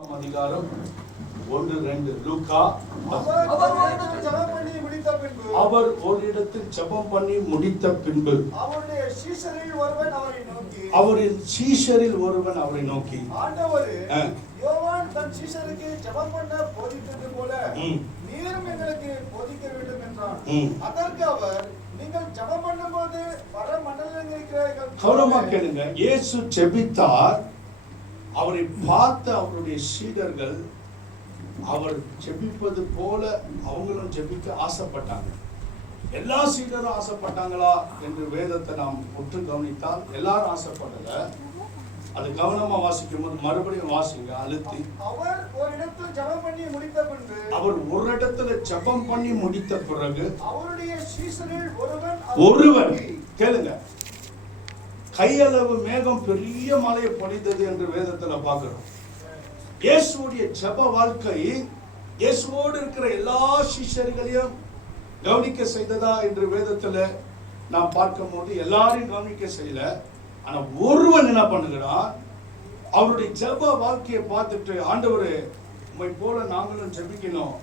அதிகாரம் 1-2 லூக்கா. அவர் ஒரு இடத்தில் ஜெபம் பண்ணி முடித்த பின்பு அவரின் சீஷரில் ஒருவன் அவரை நோக்கி, ஆண்டவரே, யோவான் தன் சீஷருக்கு ஜெபம் பண்ண போதித்தது போல நீரும் எங்களுக்கு போதிக்க வேண்டும் என்றான். அதற்கு அவர், நீங்கள் ஜெபம் பண்ணும்போது பரமண்டலங்களில் இருக்கிற கவனமா கேளுங்க. இயேசு ஜெபித்தார். அவரை பார்த்த அவருடைய சீடர்கள் அவர் ஜெபிப்பது போல அவங்களும் ஜெபிக்க ஆசைப்பட்டாங்க. எல்லா சீடரும் ஆசைப்பட்டாங்களா என்று வேதத்தை நாம் உற்று கவனித்தால் எல்லாரும் ஆசைப்படல. அது கவனமா வாசிக்கும் போது மறுபடியும் வாசிங்க அழுத்தி. அவர் ஒரு இடத்தில் ஜெபம் பண்ணி முடித்த பின்பு அவர் ஒரு இடத்துல ஜெபம் பண்ணி முடித்த பிறகு அவருடைய சீஷரில் ஒருவன் கேளுங்க, கையளவு மேகம் பெரிய மலையை பொழிந்தது என்று வேதத்துல பார்க்கிறோம். இயேசுடைய ஜெப வாழ்க்கை இயேசுவோடு இருக்கிற எல்லா சிஷ்யர்களையும் கவனிக்க செய்ததா என்று வேதத்துல நாம் பார்க்கும் போது எல்லாரையும் கவனிக்க செய்யல. ஆனா ஒருவன் என்ன பண்ணுகிறான், அவருடைய ஜெப வாழ்க்கையை பார்த்துட்டு, ஆண்டவரே, உம்மை போல நாங்களும் ஜெபிக்கணும்,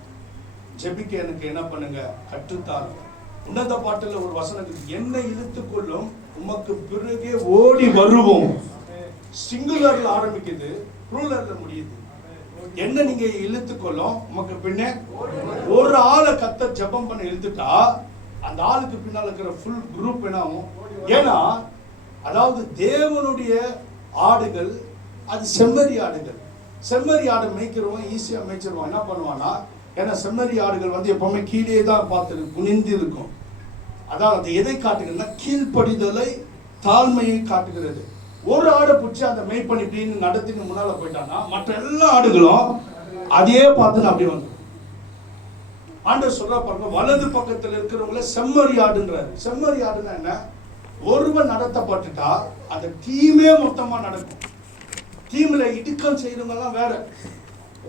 ஜெபிக்க எனக்கு என்ன பண்ணுங்க கற்றுத்தாருங்க. உன்னத பாட்டுல ஒரு வசனத்துக்கு, என்னை இழுத்துக் கொள்ளும் உமக்கு பிறகே ஓடி வருவோம். சிங்குலர்ல ஆரம்பிக்குது, ப்ளூரல்ல முடியுது. என்ன நீங்க இழுத்துக்கொள்ளும் உமக்கு பின்னே ஒரு ஆளை கத்த ஜெபம் பண்ண இழுத்துட்டா அந்த ஆளுக்கு பின்னால் இருக்கிற ஃபுல் குரூப் என்ன ஆகும்? ஏன்னா அதாவது தேவனுடைய ஆடுகள் அது செம்மறி ஆடுகள். செம்மறி ஆடு மேய்க்கிறவன் ஈஸியா மேய்ச்சிருவான். என்ன பண்ணுவான்னா, ஏன்னா செம்மறி ஆடுகள் வந்து எப்பவுமே கீழே தான் பார்த்து குனிந்து இருக்கும். அதான் அது எதை காட்டுகிறதுனா கீழ்ப்படிதலை, தாழ்மையை காட்டுகிறது. ஒரு ஆடை பிடிச்சி அந்த மெய் பண்ணி இப்படின்னு நடத்தின்னு முன்னால போயிட்டான்னா மற்ற எல்லா ஆடுகளும் அதையே பார்த்து அப்படி வந்து ஆண்டவர் சொல்ற பாருங்க, வலது பக்கத்தில் இருக்கிறவங்கள செம்மறி ஆடுன்றாரு. செம்மறி ஆடுன்னா என்ன? ஒருவன் நடத்தப்பட்டுட்டா அந்த டீமே மொத்தமா நடக்கும். டீம்ல இடுக்கம் செய்யறவங்க எல்லாம் வேற.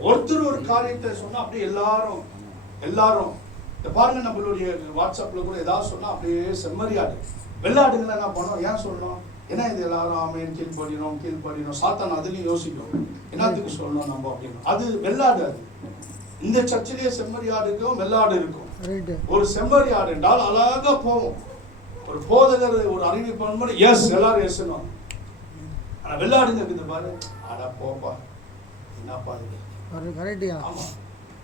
ஒருத்தர் ஒரு காரியத்தை சொன்னா அப்படியே எல்லாரும் இந்த பாருங்க, நம்மளுடைய வாட்ஸ்அப்ல கூட ஏதாவது சொன்னா அப்படியே செம்மறியாடு. வெள்ளாடுங்களை என்ன பண்ணோம், ஏன் சொல்லணும்? ஏன்னா இது எல்லாரும் ஆமையன் கீழ்படினோம் சாத்தான் அதுலயும் யோசிக்கும், என்னத்துக்கு சொல்லணும் நம்ம அப்படின்னு. அது வெள்ளாடு. அது இந்த சர்ச்சிலேயே செம்மறியாடுக்கும் வெள்ளாடு இருக்கும். ஒரு செம்மறியாடு என்றால் அழகா போவோம். ஒரு போதகர் ஒரு அறிவிப்பு பண்ணும்போது எஸ் எல்லாரும் எஸ்னும். ஆனா வெள்ளாடுங்க இருக்குது பாரு, அட போப்பா என்னப்பா இது. ஆமா,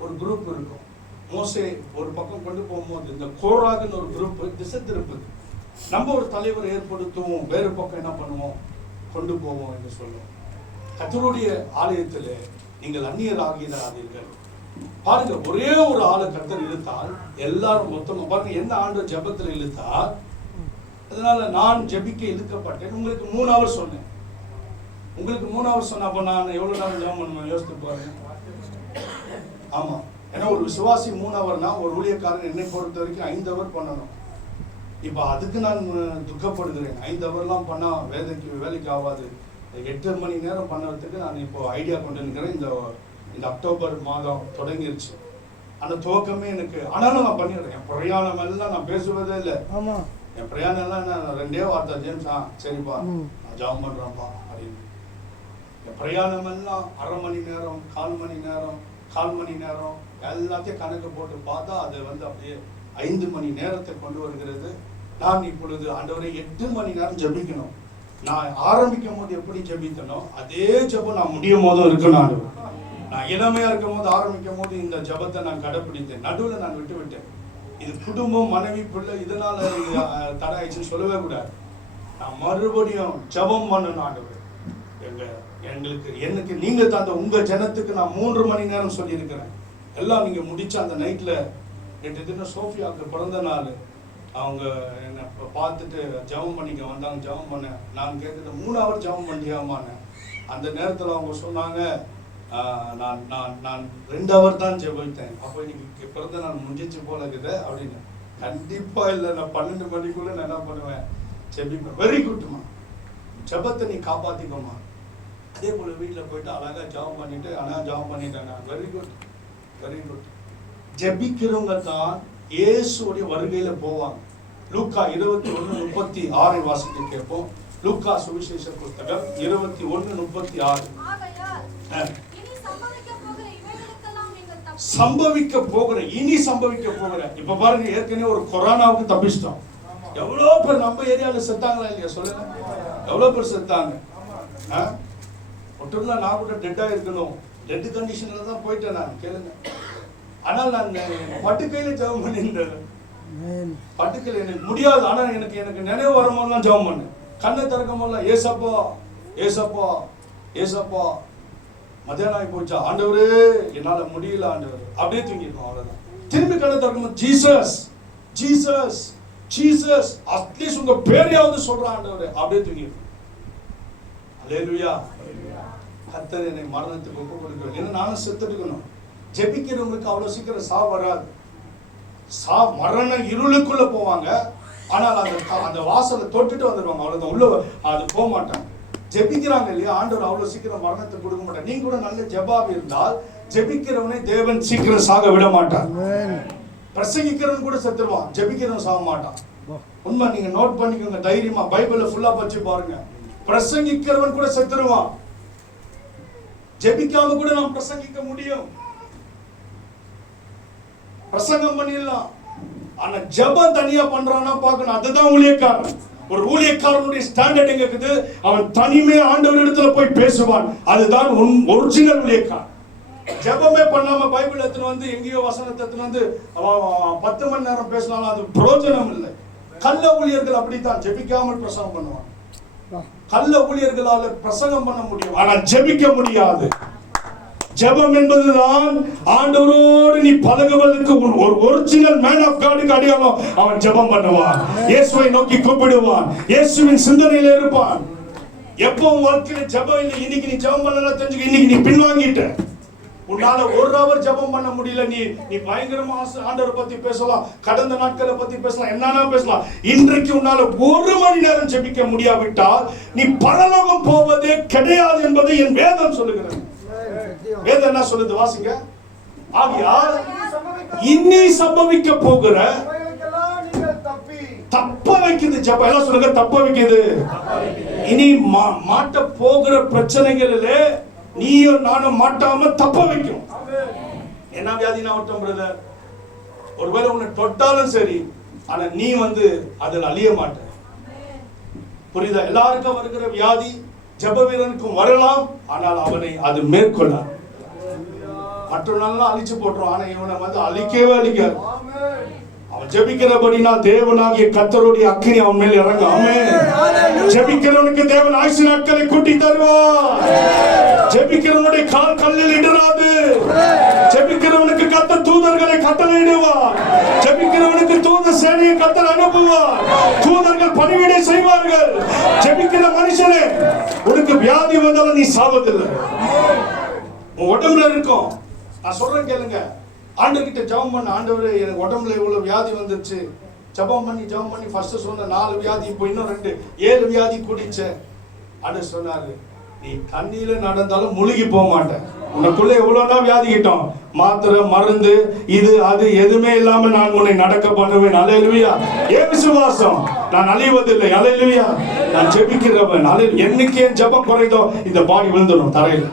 ஒரு குரூப் இருக்கும். மோசே ஒரு பக்கம் கொண்டு போகும்போது இந்த கோராகுன்னு ஒரு குரூப் திசை திருப்புது. நம்ம ஒரு தலைவர் ஏற்படுத்துவோம், வேறு பக்கம் என்ன பண்ணுவோம், கொண்டு போவோம் என்று சொல்லுவோம். கர்த்தருடைய ஆலயத்தில் நீங்கள் அந்நியராகிறாதீர்கள். பாருங்க, ஒரே ஒரு ஆளை கர்த்தர் இழுத்தால் எல்லாரும் மொத்தமா பாருங்க, எந்த ஆண்டு ஜெபத்தில் இழுத்தால். அதனால நான் ஜெபிக்க இழுக்கப்பட்டேன். உங்களுக்கு 3 hours சொன்னேன். உங்களுக்கு 3 hours சொன்ன அப்ப நான் எவ்வளவு நேரம் ஜெபம் பண்ணுவேன் யோசித்து பாருங்க. ஆமா, ஏன்னா ஒரு விசுவாசி 3 hourனா ஒரு ஊழியக்காரன் என்னை பொறுத்த வரைக்கும் 5 hour பண்ணணும். இப்ப அதுக்கு நான் துக்கப்படுகிறேன். 5 hourலாம் பண்ணா வேலைக்கு ஆகாது. 8 மணி நேரம் பண்ணறதுக்கு நான் இப்போ ஐடியா கொண்டு இருக்கிறேன். இந்த அக்டோபர் மாதம் தொடங்கிருச்சு. அந்த துவக்கமே எனக்கு, ஆனாலும் நான் பண்ணிடுறேன். என் பிரயாணம் எல்லாம் நான் பேசுவதே இல்லை. என் பிரயாணம் எல்லாம் நான் 2 வார்த்தை ஜேம்ஸ், சரிப்பா நான் ஜாம் பண்றேன்ப்பா அப்படின்னு. என் பிரயாணம் எல்லாம் 1/2 மணி நேரம், 1/4 மணி நேரம் எல்லாத்தையும் கணக்கு போட்டு பார்த்தா அது வந்து அப்படியே 5 மணி நேரத்தை கொண்டு வருகிறது. நான் இப்பொழுது ஆண்டவரை 8 மணி நேரம் ஜெபிக்கணும். நான் ஆரம்பிக்கும் போது எப்படி ஜெபித்தனோ அதே ஜெபம் நான் முடியும் போதும் இருக்கணும். நான் இளமையா இருக்கும் போது ஆரம்பிக்கும் போது இந்த ஜெபத்தை நான் கடைபிடித்தேன். நடுவில் நான் விட்டேன். இது குடும்பம், மனைவி, பிள்ளை இதனால தடை ஆயிடுச்சுன்னு சொல்லவே கூடாது. நான் மறுபடியும் ஜெபம் பண்ணணும். ஆண்டவர் எனக்கு நீங்க தந்த உங்க ஜனத்துக்கு நான் 3 மணி நேரம் சொல்லியிருக்கிறேன். எல்லாம் நீங்க முடிச்ச அந்த நைட்ல. நேற்று தினம் சோஃபியாவுக்கு பிறந்த நாள். அவங்க என்னை பார்த்துட்டு ஜெபம் பண்ணிக்க வந்தாங்க. ஜெபம் பண்ண நான் கேட்டுட்டு 3 hour ஜெபம் பண்ணியாமான்னு. அந்த நேரத்தில் அவங்க சொன்னாங்க, நான் 2 hour தான் ஜெபித்தேன். அப்போ இன்னைக்கு பிறந்த நாள் முடிஞ்சிச்சு போல இருக்குது அப்படின்னு. கண்டிப்பா இல்லை, நான் 12 மணிக்குள்ள நான் என்ன பண்ணுவேன், ஜெபிப்பேன். வெரி குட்மா, ஜெபத்தை நீ காப்பாத்திக்கோமா. அதே போல வீட்டில் போயிட்டு அழகா ஜெபம் பண்ணிட்டு, ஆனால் ஜெபம் பண்ணிட்டாங்க. Very good. ஜெபிக்கிறவங்க தான் இயேசுடைய வருகையில போவாங்க. லூக்கா 21:36 வாசித்து கேட்போம். லூக்கா சுவிசேஷ புத்தகம் 21:36. சம்பவிக்க போகிற, இனி சம்பவிக்க போகிற, இப்ப பாருங்க, ஏற்கனவே ஒரு கொரோனாவுக்கு தப்பிச்சிட்டோம். எவ்வளவு பேர் நம்ம ஏரியாவில் செத்தாங்களா இல்லையா சொல்லுங்க? எவ்வளவு பேர் செத்தாங்க? ஒட்டுங்களா நான் கூட டெட்டா இருக்கணும், டெட் கண்டிஷன்ல தான் போயிட்டேன் நான், கேளுங்க. ஆனால் நான் பட்டுக்கையில ஜெபம் பண்ணிருந்தேன். பட்டுக்கையில எனக்கு முடியாது, ஆனா எனக்கு நினைவு வரும்போதெல்லாம் ஜெபம் பண்ணேன். கண்ணை திறக்கும் போதெல்லாம் ஏசப்பா ஏசப்பா ஏசப்பா. மத்தியானம் ஆகி போச்சா, ஆண்டவரே என்னால முடியல ஆண்டவர், அப்படியே தூங்கிருக்கோம், அவ்வளவுதான். திரும்பி கண்ணை திறக்கும் ஜீசஸ் ஜீசஸ் ஜீசஸ், அட்லீஸ்ட் உங்க பேரையாவது சொல்றான் ஆண்டவரே, அப்படியே தூங்கிருக்கோம். அல்லேலூயா. கர்த்தர் என்னை மரணத்துக்கு ஒப்பு கொடுக்கணும், ஏன்னா நானும் செத்துட்டுக்கணும். ஜெபிக்கிறவங்களுக்கு அவ்வளவு சீக்கிரம் சாவு வராது. மரண இருளுக்குள்ள போவாங்க, ஆனால் அந்த வாசலை தொட்டுட்டு வந்துடுவாங்க, அவ்வளவுதான். உள்ள அது போக மாட்டாங்க. ஜெபிக்கிறாங்க இல்லையா, ஆண்டவர் அவ்வளவு சீக்கிரம் மரணத்தை கொடுக்க மாட்டார். நீங்க கூட நல்ல ஜெபாவி இருந்தால் ஜெபிக்கிறவனை தேவன் சீக்கிரம் சாக விட மாட்டார். பிரசங்கிக்கிறவன் கூட செத்துருவான், ஜெபிக்கிறவன் சாக மாட்டான். உண்மை, நீங்க நோட் பண்ணிக்கோங்க தைரியமா, பைபிளை ஃபுல்லா படிச்சு பாருங்க. பிரசங்கிக்கிறவன் கூட செத்துருவான். ஜெபிக்காம கூட நாம் பிரசங்கிக்க முடியும், பிரசங்கம் பண்ணிடலாம். ஆனா ஜெபம் தனியா பண்றானா பார்க்கணும், அதுதான் ஊழியக்காரன். ஒரு ஊழியக்காரனுடைய ஸ்டாண்டர்ட் எங்க இருக்குது? அவன் தனிமையா ஆண்டவர் இடத்துல போய் பேசுவான், அதுதான் ஒரிஜினல் ஊழியக்காரன். ஜெபமே பண்ணாம பைபிள் எடுத்துன்னு வந்து எங்கேயோ வசனத்தை எடுத்துன்னு வந்து 10 மணி நேரம் பேசினாலும் அது பிரயோஜனம் இல்லை. கள்ள ஊழியர்கள் அப்படித்தான், ஜெபிக்காமல் பிரசங்கம் பண்ணுவாங்க. கள்ள ஊழியர்களால பிரசங்கம் பண்ண முடியும், ஆனால் ஜெபிக்க முடியாது. ஜெபம் என்பதுதான் ஆண்டவரோடு நீ பழகுவதற்கு ஒரு ஒரிஜினல் மேன் ஆஃப் காடுக்கு அடையாளம். அவன் ஜெபம் பண்ணுவான், இயேசுவை நோக்கி கூப்பிடுவான், இயேசுவின் சிந்தனையில இருப்பான். எப்பவும் வாழ்க்கையில ஜெபம் இல்லை, இன்னைக்கு நீ ஜெபம் பண்ணல தெரிஞ்சுக்க, இன்னைக்கு நீ பின்வாங்கிட்ட. உன்னால ஒரு ஹவர் ஜெபம் பண்ண முடியல, நீ பயங்கரமா ஆண்டவரை பத்தி பேசலாம், கடந்த நாட்களை பத்தி பேசலாம், என்னன்னா பேசலாம். இன்றைக்கு உன்னால 1 மணி நேரம் ஜெபிக்க முடியாவிட்டால் நீ பரலோகம் போவதே கிடையாது என்பதை என் வேதம் சொல்லுகிறது. வேதம் என்ன சொல்லுது வாசிங்க. ஆகையால் இனி சம்பவிக்க போகிற தப்ப வைக்குது ஜெபம். எல்லாம் சொல்லுங்க, தப்ப வைக்குது. இனி மாட்ட போகிற பிரச்சனைகளிலே நீயும் நானும் மாட்டாம தப்ப வைக்கும். என்ன வியாதி நான் பிரதர், ஒருவேளை உன்னை தொட்டாலும் சரி, ஆனா நீ அதில் அழிய மாட்ட. புரியுதா? எல்லாருக்கும் வருகிற வியாதி ஜெப வீரனுக்கும் வரலாம், ஆனால் அவனை அது மேற்கொள்ளாது. மற்ற நாள்லாம் அழிச்சு போட்டுரும், ஆனா இவனை அழிக்கவே அழிக்காது. அவன் ஜெபிக்கிறபடினால் தேவனாகிய கர்த்தருடைய அக்கினி அவன் மேல் இறங்கும். ஆமென். ஜெபிக்கிறவனுக்கு தேவன் ஆயுசு நாட்களை கூட்டி தருவார். ஜெபிக்கிறவனுடைய கால் கல்லில் இடராது. ஜெபிக்கிறவனுக்கு கர்த்தர் தூதர்களை கட்டளையிடுவார். ஜெபிக்கிறவனுக்கு தூதர் சேனையை கர்த்தர் அனுப்புவார். தூதர்கள் பணிவிடை செய்வார்கள். ஜெபிக்கிற மனுஷனே, உனக்கு வியாதி வந்தாலும் நீ சாவதில்லை, உன் உடம்புல இருக்கும். நான் சொல்றேன் கேளுங்க, ஆண்டவர்கிட்ட ஜெபம் பண்ண, ஆண்டவரே எனக்கு உடம்புல இவ்வளவு வியாதி வந்துருச்சு. ஜெபம் பண்ணி ஃபர்ஸ்ட் சொன்ன 4 வியாதி, இப்போ இன்னும் 2 7 வியாதி கூடிச்சு. ஆண்டு சொன்னாரு, நீ தண்ணியில நடந்தாலும் முழுகி போக மாட்டேன். உனக்குள்ள எவ்வளவுனா வியாதி கிட்டோம், மாத்திரை மருந்து இது அது எதுவுமே இல்லாம நான் உன்னை நடக்க பண்ணுவேன். அல்லேலூயா. ஏன் விசுவாசம்? நான் அழிவதில்லை. அல்லேலூயா. நான் ஜெபிக்கிறவன். என்னைக்கு என் ஜெபம் குறைதோ இந்த பாடி விழுந்துடும் தரையில.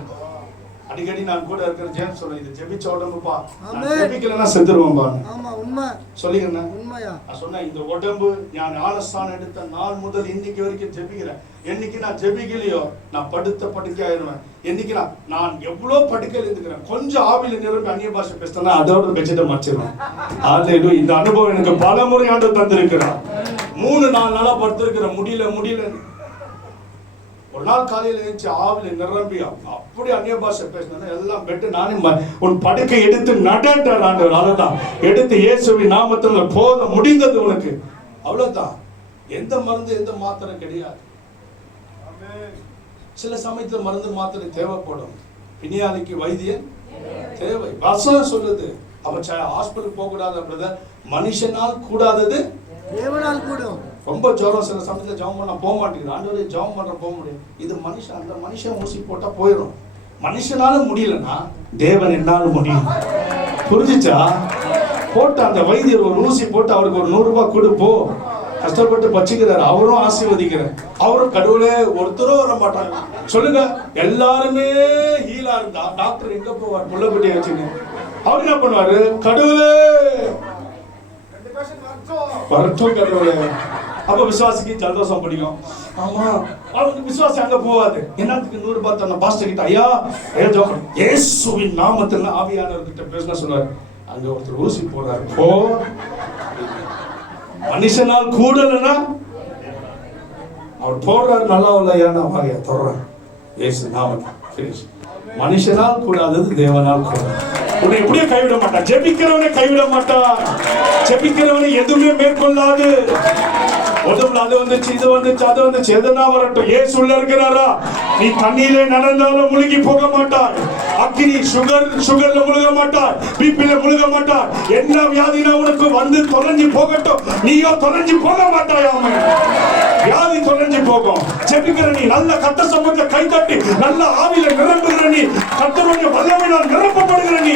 அடிக்கடி நான் கூட இருக்கிற ஜேம்ஸ் சொல்றேன், இது ஜெபிச்ச உடம்புப்பா, நான் ஜெபிக்கலன்னா செத்துருவேன் பாரு. ஆமா, உண்மை சொல்லிக்கிறேன். உண்மையா? நான் சொன்னேன், இந்த உடம்பு நான் ஞானஸ்தானம் எடுத்த நாள் முதல் இன்னைக்கு வரைக்கும் ஜெபிக்கிறேன். என்னைக்கு நான் ஜெபிக்கலையோ நான் படுத்த படுக்கை ஆயிடுவேன். என்னைக்கு நான் எவ்வளவு படுக்கையில் இருந்துக்கிறேன், கொஞ்சம் ஆவில நிரம்பி அந்நிய பாஷை பேசினா அதோட பெட்ஷீட்டை மறைச்சிருவேன். அல்லேலூயா. இந்த அனுபவம் எனக்கு பல முறை ஆண்டு தந்திருக்கிறான். 3-4 நாளா படுத்திருக்கிற முடியல. ஒரு நாள் காலையில் எழுந்துச்சு ஆவில நிரம்பி அப்படி அந்நிய பாஷை பேசினா எல்லாம் பெட்டு நானே உன் படுக்கை எடுத்து நடட்டார் ஆண்டவர். அவ்வளவுதான், எடுத்து இயேசுவின் நாமத்தில் போத முடிந்தது உனக்கு. அவ்வளவுதான். எந்த மருந்து எந்த மாத்திரை கிடையாது. சில சமயத்துல மருந்து மாத்திரை தேவைப்படும். பிணியாளிக்கு வைத்தியன் தேவை. வசனம் சொல்லுது. அவ ஹாஸ்பிட்டல் போக கூடாது பிரதர், மனுஷனால் கூடாதது தேவனால் கூடும். ரொம்ப ஜுரம், சில சமயத்தில் ஜெபம் பண்ண போக மாட்டேங்குது. ஆண்டவரே ஜெபம் பண்ற போக முடியும். இது மனுஷன், அந்த மனுஷன் ஊசி போட்டா போயிடும். மனுஷனால முடியலன்னா தேவன் என்னால முடியும். புரிஞ்சுச்சா? போட்டு அந்த வைத்தியர் ஒரு ஊசி போட்டு அவருக்கு ஒரு 100 ரூபாய் கொடுப்போ, கஷ்டப்பட்டு பச்சிக்கிறார், அவரும் ஆசீர்வதிக்கிறார். அவரும் கடவுளே ஒருத்தரும் வர மாட்டாங்க. சொல்லுங்க, எல்லாருமே ஹீலா இருந்தா டாக்டர் எங்க போவார்? முள்ளக்குட்டியை வச்சுங்க அவர் என்ன பண்ணுவாரு? கடவுளே வரட்டும் கடவுளே. அப்ப விசுவாசிக்கு ஜலதோஷம் பிடிக்கும். ஆமா, அவனுக்கு விசுவாசி அங்க போவாது. என்னத்துக்கு 100 ரூபாய் தன்ன பாஸ்டர் கிட்ட, ஐயா இயேசுவின் நாமத்துல ஆவியானவர் கிட்ட பேசினா சொல்றாரு, அங்க ஒருத்தர் ஊசி போடுறாரு, போ. மனுஷனால் கூடலன்னா அவர் போடுறாரு, நல்லா இல்லையா? நான் வாங்க தொடறேன் இயேசு நாமத்தில். மனுஷனால் கூடாதது தேவனால் கூடாது. உன்னை எப்படியே கைவிட மாட்டான். ஜெபிக்கிறவனை கைவிட மாட்டான். ஜெபிக்கிறவனை எதுவுமே மேற்கொள்ளாது. உடம்புல அது வந்துச்சு, இது வந்துச்சு, அது வந்துச்சு, எதுனா வரட்டும், ஏசு உள்ள இருக்கிறாரா? நீ தண்ணியிலே நடந்தாலும் முழுகி போக மாட்டாய். அக்கினி சுகர்ல முழுக மாட்டாய், பிபில முழுக மாட்டாய். என்ன வியாதினா உனக்கு வந்து தொலைஞ்சு போகட்டும், நீயோ தொலைஞ்சு போக மாட்டாய். அவன் வியாதி தொலைஞ்சு போகும். ஜெபிக்கிற நீ, நல்ல கத்த சமூகத்தை கை தட்டி நல்ல ஆவியில நிரம்புகிற நீ, கர்த்தருடைய வல்லமையால் நிரப்பப்படுகிற நீ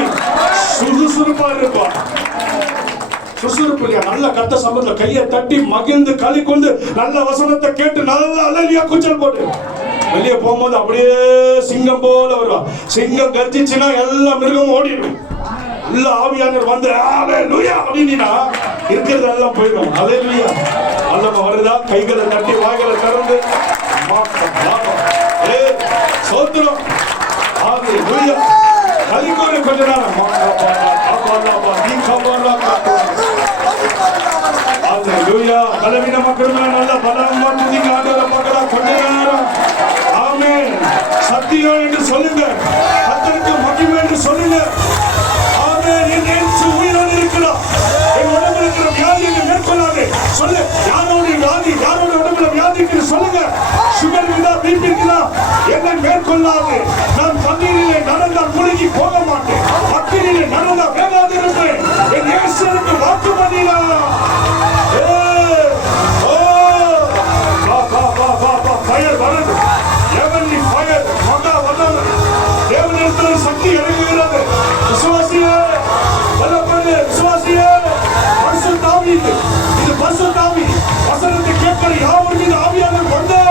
சுறுசுறுப்பா இருப்பா. சுறுசுறுப்பு இல்லையா? நல்ல கத்த சமூகத்துல கையை தட்டி மகிழ்ந்து களி கொண்டு நல்ல வசனத்தை கேட்டு நல்ல அல்லேலூயா கூச்சல் போட்டு வெளியே போகும்போது அப்படியே சிங்கம் போல வருவா. சிங்கம் கர்ஜிச்சுன்னா எல்லா மிருகமும் ஓடிடும். உள்ள ஆவியானவர் வந்து அல்லேலூயா அப்படின்னா இருக்கிறது எல்லாம் போயிடும். அல்லேலூயா அல்லமா வருதா? கைகளை தட்டி வாய்களை திறந்து சோத்திரம் அல்லேலூயா கலிகோரி கொஞ்ச நேரம் அல்லேலூயா. பலவீன மக்கள் நல்ல பலமா துதிங்க ஆண்டவரை பார்க்கலாம் கொஞ்ச நேரம். ஆமென். சத்தியம் என்று சொல்லுங்க, கர்த்தருக்கு மகிமை என்று சொல்லுங்க. ஆமென். என் இயேசு உயிரோடு இருக்கிறார். என் உடம்பில் இருக்கிற வியாதியை மேற்கொள்ளாதே சொல்லு. யாரோட வியாதி, யாரோட உடம்புல வியாதி இருக்குன்னு சொல்லுங்க. சுகர் இருக்குதா, பிபி இருக்குதா, என்னை மேற்கொள்ளாது. நான் தண்ணீரிலே நடந்தால் முழுகி போக மாட்டேன். அக்கினியிலே நடந்தால் வேகாது இருப்பேன். என் இயேசுவுக்கு வாக்கு பண்ணினார். சக்தி இறங்குகிறது. விசுவாசியே வல்லப்படு, விசுவாசியே பரிசுத்த ஆவி, இது பரிசுத்த ஆவி. வசனத்தை கேட்கிற யாவர் மீது ஆவியானவர் வந்தார்.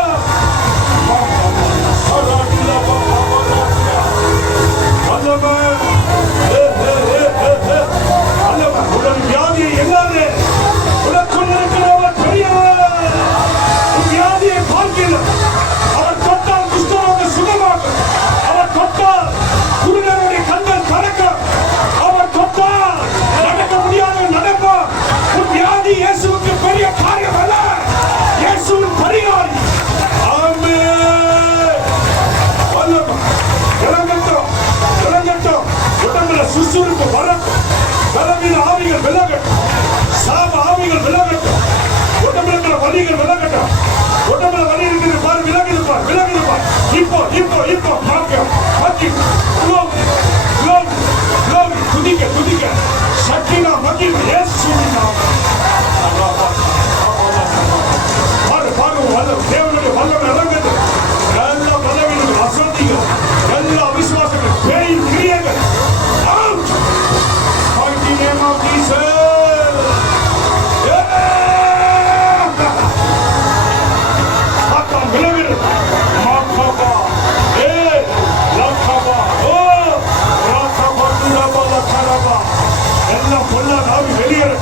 உடன் வியாதியை எல்லாரே உனக்குள் இருக்கிறவர் பெரியவர். உன் வியாதியை பார்க்கிறார். அவர் தொட்டால் குஷ்டரோக சுகமாகும். அவர் தொட்டால் குருடனுடைய கண்கள் திறக்கும். அவர் தொட்டால் நடக்க முடியாத நடப்பார். உன் வியாதி இயேசுவுக்கு பெரிய காரியம் அல்ல. இயேசுவின் பரிகாரி. ஆமென். வல்லமை இறங்கட்டும், இறங்கட்டும். உடம்புல சுறுசுறுப்பு வரட்டும். பலவீன ஆவிகள் விலகட்டும். சாப ஆவிகள் விலகட்டும். உடம்புல இருக்கிற வலிகள் விலகட்டும். உடம்புல வலி இருக்குது பாரு, விலகுது பாரு, விலகுது பாரு. இப்போ இப்போ இப்போ மாக்க மாக்கி துதிக்க துதிக்க சக்கினா மகிமை இயேசுவின் நாமம். பாரு பாரு, தேவனுடைய வல்லமை இறங்குது. எல்லா பலவீனங்கள், அசதிகள், எல்லா அவிசுவாசங்கள், பேயின் கிரியைகள் out. Mighty name of Jesus. எல்லாம் பொல்லாத ஆவி வெளியேறு.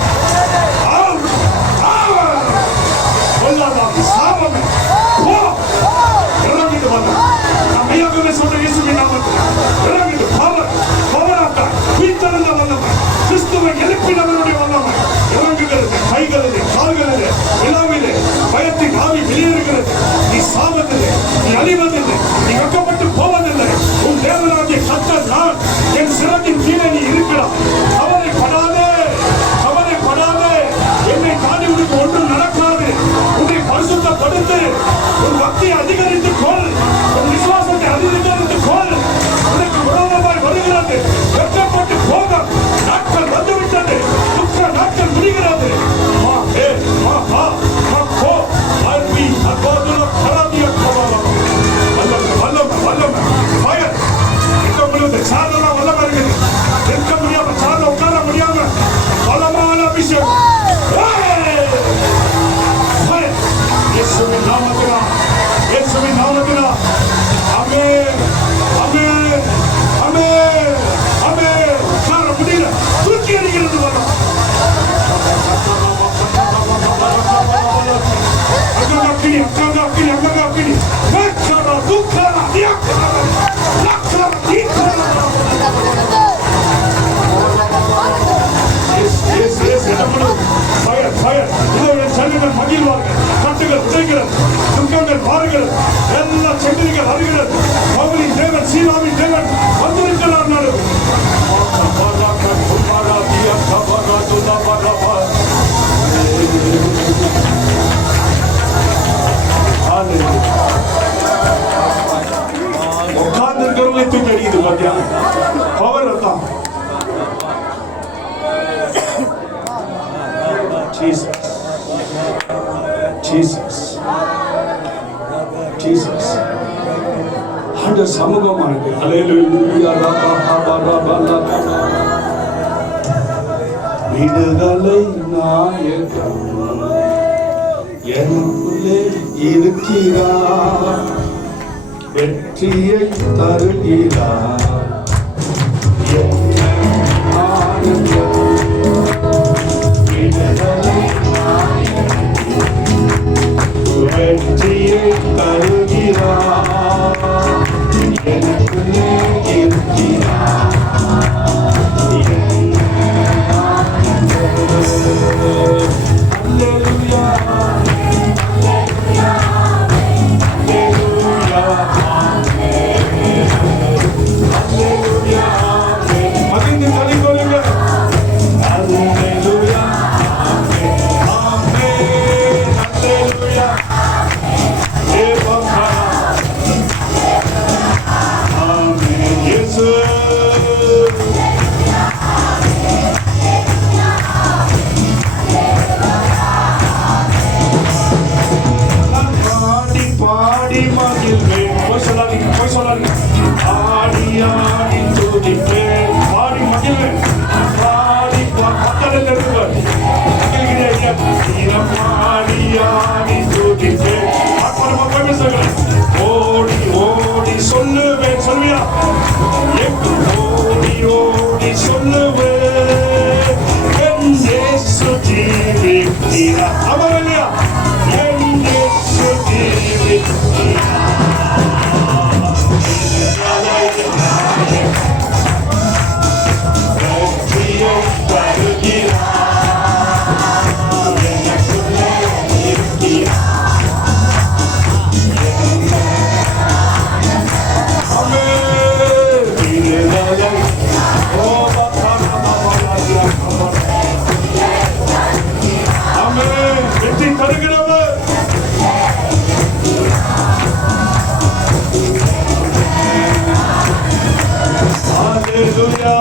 பொல்லாத ஆவி சாபமே போ. இறங்கிட்டு வந்த நான் மெய்யாகவே சொல்ற இயேசுவின் நாமத்தில் இறங்கிட்டு பவர் பவராக உயிர்த்தெழுந்த வல்லமை, கிறிஸ்துவை எழுப்பினவருடைய வல்லமை இறங்குகிறது. கைகளிலே, கால்களிலே, விழாவிலே பயத்தின் ஆவி வெளியேறுகிறது. நீ சாவதில்லை, நீ அழிவதில்லை, நீ வெட்கப்பட்டு போவதில்லை. உன் தேவனாகிய கர்த்தர் நான். என் சிறகின் கீழே நீ இருக்கிறாய். கவலைப்படாதே, கவலைப்படாதே. என்னை தாண்டி உனக்கு ஒன்றும் நடக்காது. உன்னை பரிசுத்தப்படுத்து. உன் பக்தியை அதிகரித்துக் கொள். உன் விசுவாசத்தை அதிகரித்துக் கொள். உனக்கு விரோதமாய் வருகிறது. வெட்கப்பட்டு போக நாட்கள் வந்துவிட்டது. துக்க நாட்கள் முடிகிறது. வல்லமை வல்லமை ஃபயர் இருக்க முடியாது. சாதனம் வல்லமை இருக்குது. இருக்க முடியாம சாதனம் உட்கார முடியாம பலமான அபிஷேகம். இயேசுவின் நாமத்தினா, இயேசுவின் நாமத்தினா. ஆமென் ஆமென் ஆமென் சமூகமானது. அல்லேலூயா. விடுதலை நாயகன் எனக்குள்ளே இருக்கிறார், வெற்றியை தருகிறார். என்ன ஆனந்தம். விடுதலை நாயகன் வெற்றியை தருகிறார், எனக்குள்ளே இருக்கிறார். ஓடி ஓடி சொல்லுவேன், சொல்வியா? ஓடி ஓடி சொல்லுவேன், என் இயேசு ஜீவிக்கிறார். ஆமென் இல்லையா? என் இயேசு ஜீவிக்கிறார். வெற்றியை தருகிறார், எனக்குள்ளே இருக்கிறார். வெற்றி தருகிறவர். ஹல்லேலூயா.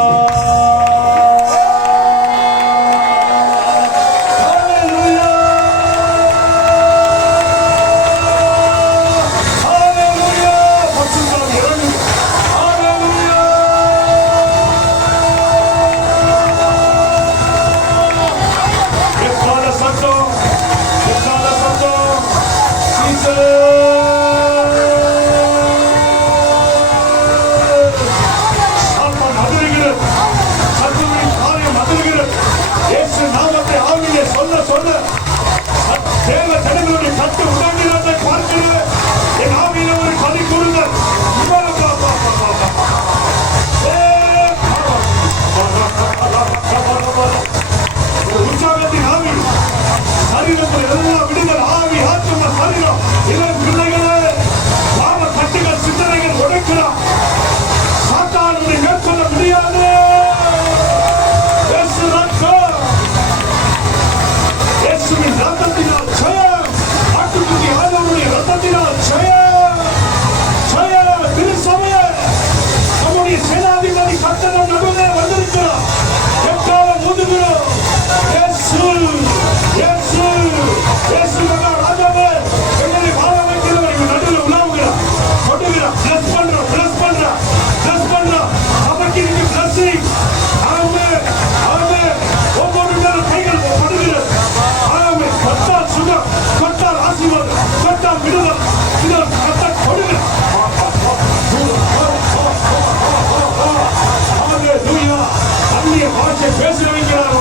பேச வைக்கிறார்,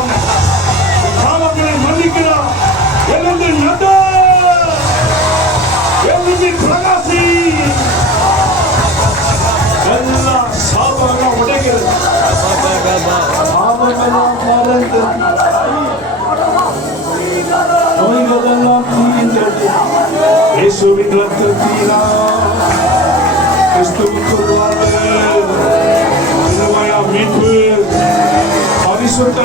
பாவங்களை மன்னிக்கிறார். எழுந்து நட, எழுந்து பிரகாசி. எல்லாம் சாபங்கள் உடைகிறது, பாவமெல்லாம் மறந்து, நோய்களெல்லாம் தீர்ந்தது. இயேசுவின் ரத்தத்தினால் கிறிஸ்துவுக்குள் வாழ்வு, மீட்பு, பரிசுத்த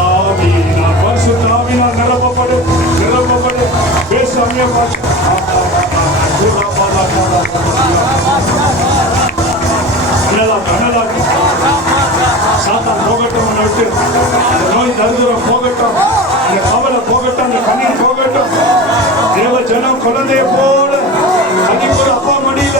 ஆவியினால், பரிசுத்த ஆவியினால் நிரப்பப்படு, நிரப்பப்படு. பேசாமிய சாத்தான் போகட்டும், விட்டு நோய் தரித்திரம் போகட்டும், இந்த கவலை போகட்டும், இந்த கண்ணீர் போகட்டும். தேவ ஜனம் குழந்தைய போல அன்னைக்கு ஒரு அப்பா மடியில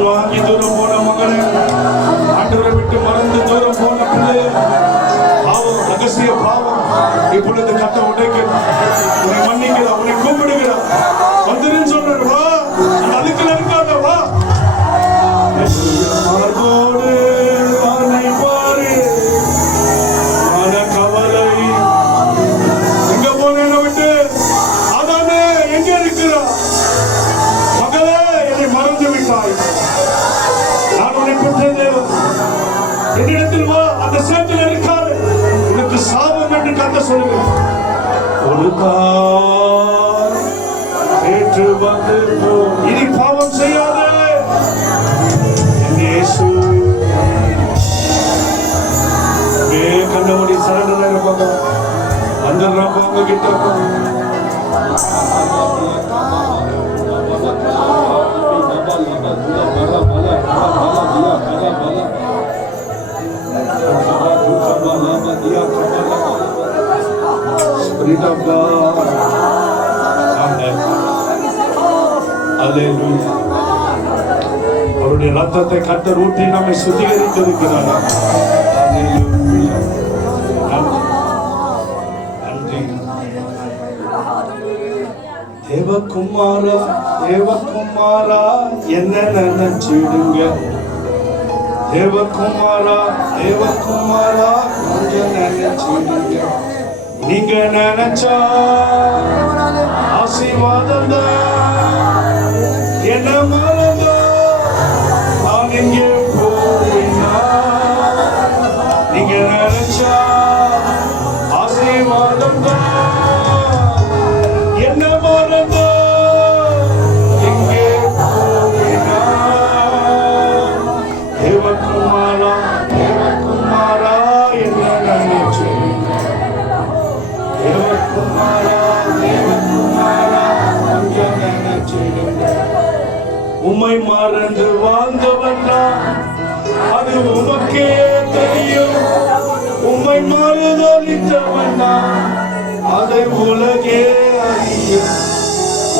பின்வாங்கி தூரம் போன மகனே, ஆண்டவரை விட்டு மறந்து தூரம் போன பிள்ளை, பாவம், ரகசிய பாவம் இப்பொழுது கத்த உடைக்கிறார். உன்னை மன்னிக்கிறார், உன்னை கூப்பிடுகிறார். வந்துருன்னு சொல்றாரு, வா, அதுக்கு இருக்காத, வா. மார்போடு வானை பாரு, மன கவலை எங்க போனேன்னு விட்டு அதானே எங்க இருக்கிறா மகளே, என்னை மறந்து விட்டாய். நான் உன்னை பெற்ற தேவன். என்னிடத்தில் வா, அந்த சேற்றில் இருக்காது, உனக்கு சாபம் என்று கத்த சொல்லுகிறேன். கொடுத்தார் ஏற்று வந்து போ, இனி பாவம் செய்யாதே. இயேசு கண்ணமுடி சரண்டர் இருப்பாங்க, வந்துடுறாங்க உங்ககிட்ட. Spirit of God, Hallelujah. அவருடைய ரத்தத்தை கர்த்தர் ஊற்றி நம்மை சுத்திகரித்திருக்கிறார். நன்றி. தேவகுமாரா, தேவகுமாரா, என்ன நினைச்சிடுங்க. தேவகுமாரா, தேவகுமாரா, கொஞ்சம் நினைச்சிடுங்க. நீங்க நினைச்சா ஆசீர்வாதம் தான். என்ன மறந்தா நான் எங்கே போயினா. நீங்க நினைச்சா ஆசீர்வாதம் தான். என்ன மறந்தா எங்கே போயினா. தேவகுமாரா, தேவகுமாரா, என்ன நினைச்சு. தேவகுமாரா, தேவகுமாரா, கொஞ்சம் நினைச்சிடுங்க. உம்மை மறந்து வாழ்ந்தவன்னா அது உமக்கே தெரியும். உம்மை மறுதலித்தவன்னா அதை உலகே அறியும்.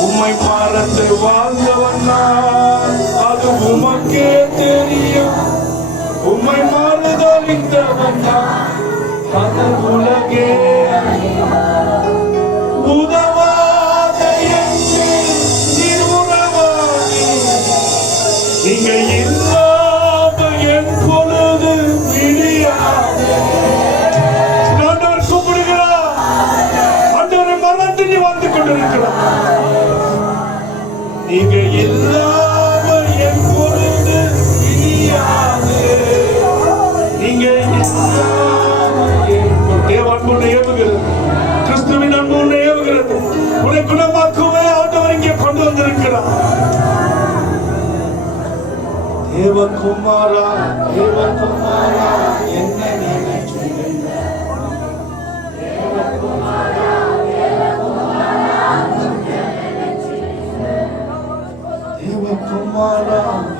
உம்மை மறந்து வாழ்ந்தவன்னா அது உமக்கே தெரியும். உம்மை மறுதலித்தவன்னா அது உலகே அறியும். உதவாத நீங்க இல்லாம என் பொழுது விடியாது. ஆண்டவர் கூப்பிடுகிறார். ஆண்டவரை மறந்து நீ வாழ்ந்து கொண்டிருக்கிறார். நீங்க இல்லாம என் பொழுது விடியாது. நீங்க இல்லாம தேவன் உன்னை ஏவுகிறது. கிறிஸ்துவின் அன்பு உன்னை ஏவுகிறது. உன்னை குணமாக்குவே ஆண்டவர் இங்கே கொண்டு வந்திருக்கிறார். தேவகுமாரா, தேவகுமாரா, என்ன நினைச்சிடுங்க. தேவகுமாரா, தேவகுமாரா,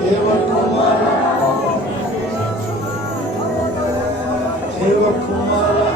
தேவகுமாரா, தேவகுமாரா.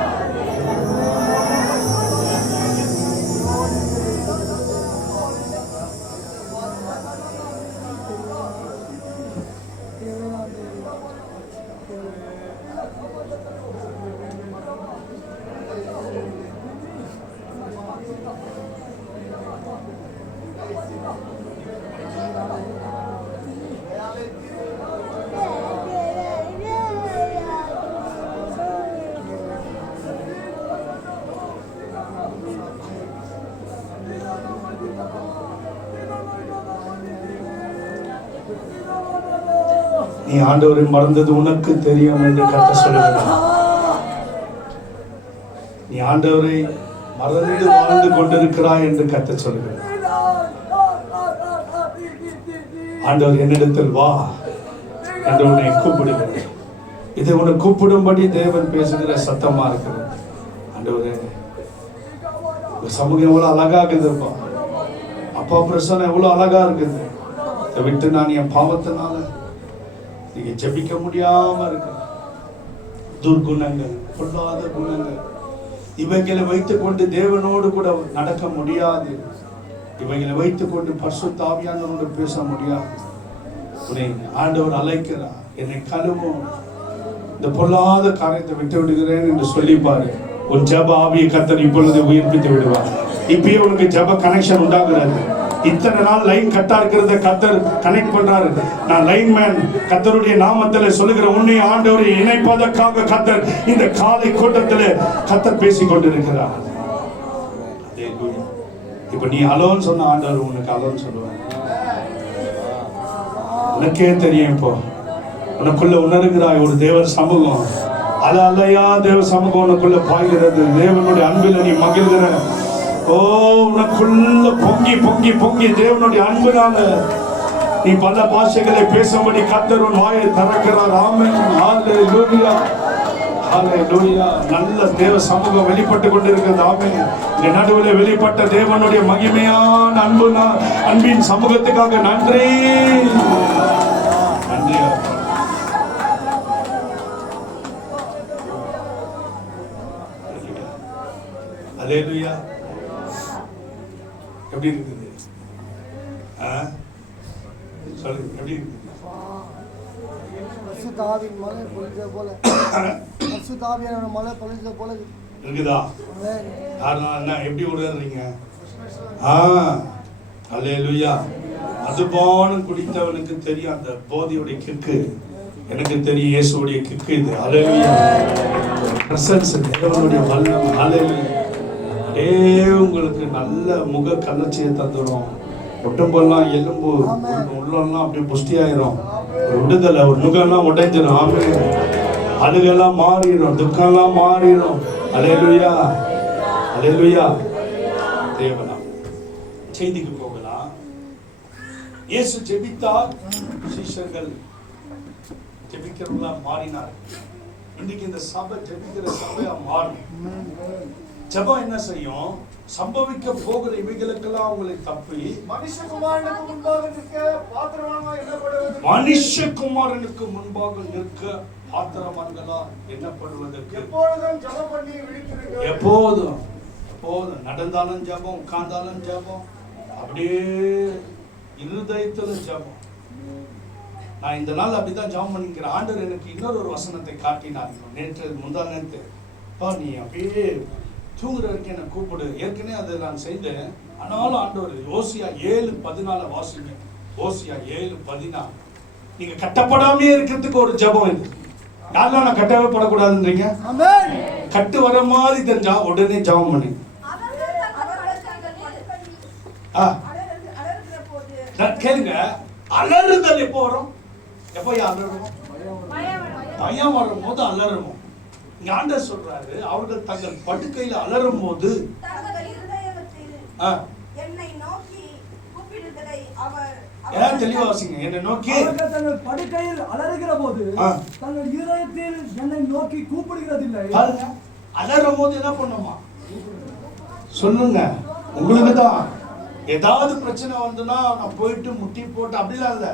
நீ ஆண்டவரை மறந்தது உனக்கு தெரியும் என்று கர்த்தர் சொல்லுகிறார். நீ ஆண்டவரை மறந்து வாழ்ந்து கொண்டிருக்கிறாய் என்று கர்த்தர் சொல்லுகிறார். ஆண்டவர் என்னிடத்தில் வா என்று உன்னை கூப்பிடுகிறார். இதை உன்னை கூப்பிடும்படி தேவன் பேசுகிற சத்தமா இருக்கிறது. ஆண்டவரே, சமூகம் எவ்வளவு அழகா இருக்குதுப்பா. அப்பா பிரசனம் எவ்வளவு அழகா இருக்குது. இதை விட்டு நான் என் பாவத்தினால நீங்க ஜெபிக்க முடியாம இருக்க துர்குணங்கள், பொல்லாத குணங்கள், இவைகளை வைத்துக் கொண்டு தேவனோடு கூட நடக்க முடியாது. இவைகளை வைத்துக் கொண்டு பரிசுத்த ஆவியானவரோடு பேச முடியாது. உன்னை ஆண்டவர் அழைக்கிறார். என்னை கழுவும், இந்த பொல்லாத காரியத்தை விட்டு விடுகிறேன் என்று சொல்லி பாரு. உன் ஜெப ஆவியை கர்த்தர் இப்பொழுது உயிர்ப்பித்து விடுவார். இப்பயே உனக்கு ஜெப கனெக்ஷன் உண்டாகிறது. இத்தனை நாள் லைன் கட்டா இருக்கிறத கர்த்தர் கனெக்ட் பண்றாரு. நான் லைன் மேன் கர்த்தருடைய நாமத்துல சொல்லுகிற உன்னை ஆண்டவரை இணைப்பதற்காக கர்த்தர் இந்த காலை கூட்டத்தில் கர்த்தர் பேசிக் கொண்டிருக்கிறார். இப்ப நீ அலோன்னு சொன்ன ஆண்டவர் உனக்கு அலோன்னு சொல்லுவார். உனக்கே தெரியும். இப்போ உனக்குள்ள உணர்கிறாய் ஒரு தேவ சமூகம். அலையா தேவ சமூகம் உனக்குள்ள பாய்கிறது. தேவனுடைய அன்பில் நீ மகிழ்கிற. ஓ, உனக்குள்ள பொங்கி பொங்கி பொங்கி தேவனுடைய அன்புனால நீ பல பாஷைகளை பேசும்படி கர்த்தர் உன் வாயை திறக்கிறார். ஆமென். ஹalleluya, ஹalleluya. நல்ல தேவ சமூகம் வெளிப்பட்டு கொண்டிருக்கிறது. ஆமென். இந்த நடுவில் வெளிப்பட்ட தேவனுடைய மகிமையான அன்பின் சமூகத்துக்காக நன்றி, நன்றி. ஹalleluya. எப்படி இருக்குது? சொல்லுங்க, எப்படி இருக்குது? பரிசுத்தாவியின் மழை பொழிந்தது போல, பரிசுத்தாவியான மழை பொழிந்தது போல இருக்குதா? என்ன எப்படி விடுறீங்க? ஹல்லேலூயா. அதுபானம் குடித்தவனுக்கு தெரியும் அந்த போதையுடைய கிக்கு. எனக்கு தெரியும் இயேசுவுடைய கிக்கு இது. ஹல்லேலூயா. பிரசன்ஸ், தேவனுடைய வல்லமை. ஹல்லேலூயா. உங்களுக்கு நல்ல முக கலர்ச்சியை தந்துடும். உடம்பெல்லாம் எலும்பு உள்ளெல்லாம் அப்படியே புஷ்டியாயிரும். ஒரு விடுதலை, ஒரு நுகெல்லாம் உடைஞ்சிடும். ஆமென். அழுகெல்லாம் மாறிடும், துக்கம்லாம் மாறிடும். ஹல்லேலூயா, ஹல்லேலூயா. தேவனா செய்திக்கு போகலாம். இயேசு ஜெபித்தார், சீஷர்கள் ஜெபிக்கிறவங்களா மாறினார். இன்னைக்கு இந்த சபை ஜெபிக்கிற சபையா மாறும். ஜெபம் என்ன செய்யும்? சம்பவிக்க போகிற இவைகளுக்கெல்லாம் அவங்களை தப்பி மனுஷகுமாரனுக்கு முன்பாக நிற்க பாத்திரவான்களா எண்ணப்படுவதற்கு எப்பொழுதும் ஜெபம் பண்ணி விழித்திருங்கள். எப்போதும் நடந்தாலும் ஜெபம், உட்கார்ந்தாலும் ஜெபம், அப்படியே இருதயத்துல ஜெபம். நான் இந்த நாள் அப்படிதான் ஜெபம் பண்ணிக்கிறேன். ஆண்டவர் எனக்கு இன்னொரு வசனத்தை காட்டினார். நேற்று முந்தா நேற்று, நீ அப்படியே தூங்குற வரைக்கும் என்னை கூப்பிடு. ஏற்கனவே அதை நான் செய்தேன். ஆனாலும் ஆண்டவர் ஓசியா 7:14 வாசிங்க. ஓசியா 7:14. நீங்க கட்டப்படாமே இருக்கிறதுக்கு ஒரு ஜெபம் இது. யாரெல்லாம் நான் கட்டவே படக்கூடாதுன்றீங்க? கட்டு வர மாதிரி தெரிஞ்சா உடனே ஜெபம் பண்ணி கேளுங்க. அலறுதல் எப்போ வரும்? எப்போ அலறும்? பயம் வரும் போது அலறும். ஆண்டவர் சொல்றாரு, அவர்கள் தங்கள் படுக்கையில அலறும் போது என்னை நோக்கி கூப்பிடுதலை அவர் தெளிவா வாசிங்க. என்னை நோக்கி அவர்கள் தங்கள் படுக்கையில் அலறுகிற போது தங்கள் இதயத்தில் என்னை நோக்கி கூப்பிடுகிறதில்லை. அலறும் போது என்ன பண்ணுமா சொல்லுங்க. உங்களுக்கு தான் ஏதாவது பிரச்சனை வந்துன்னா நான் போயிட்டு முட்டி போட்டு அப்படிலாம் இல்ல.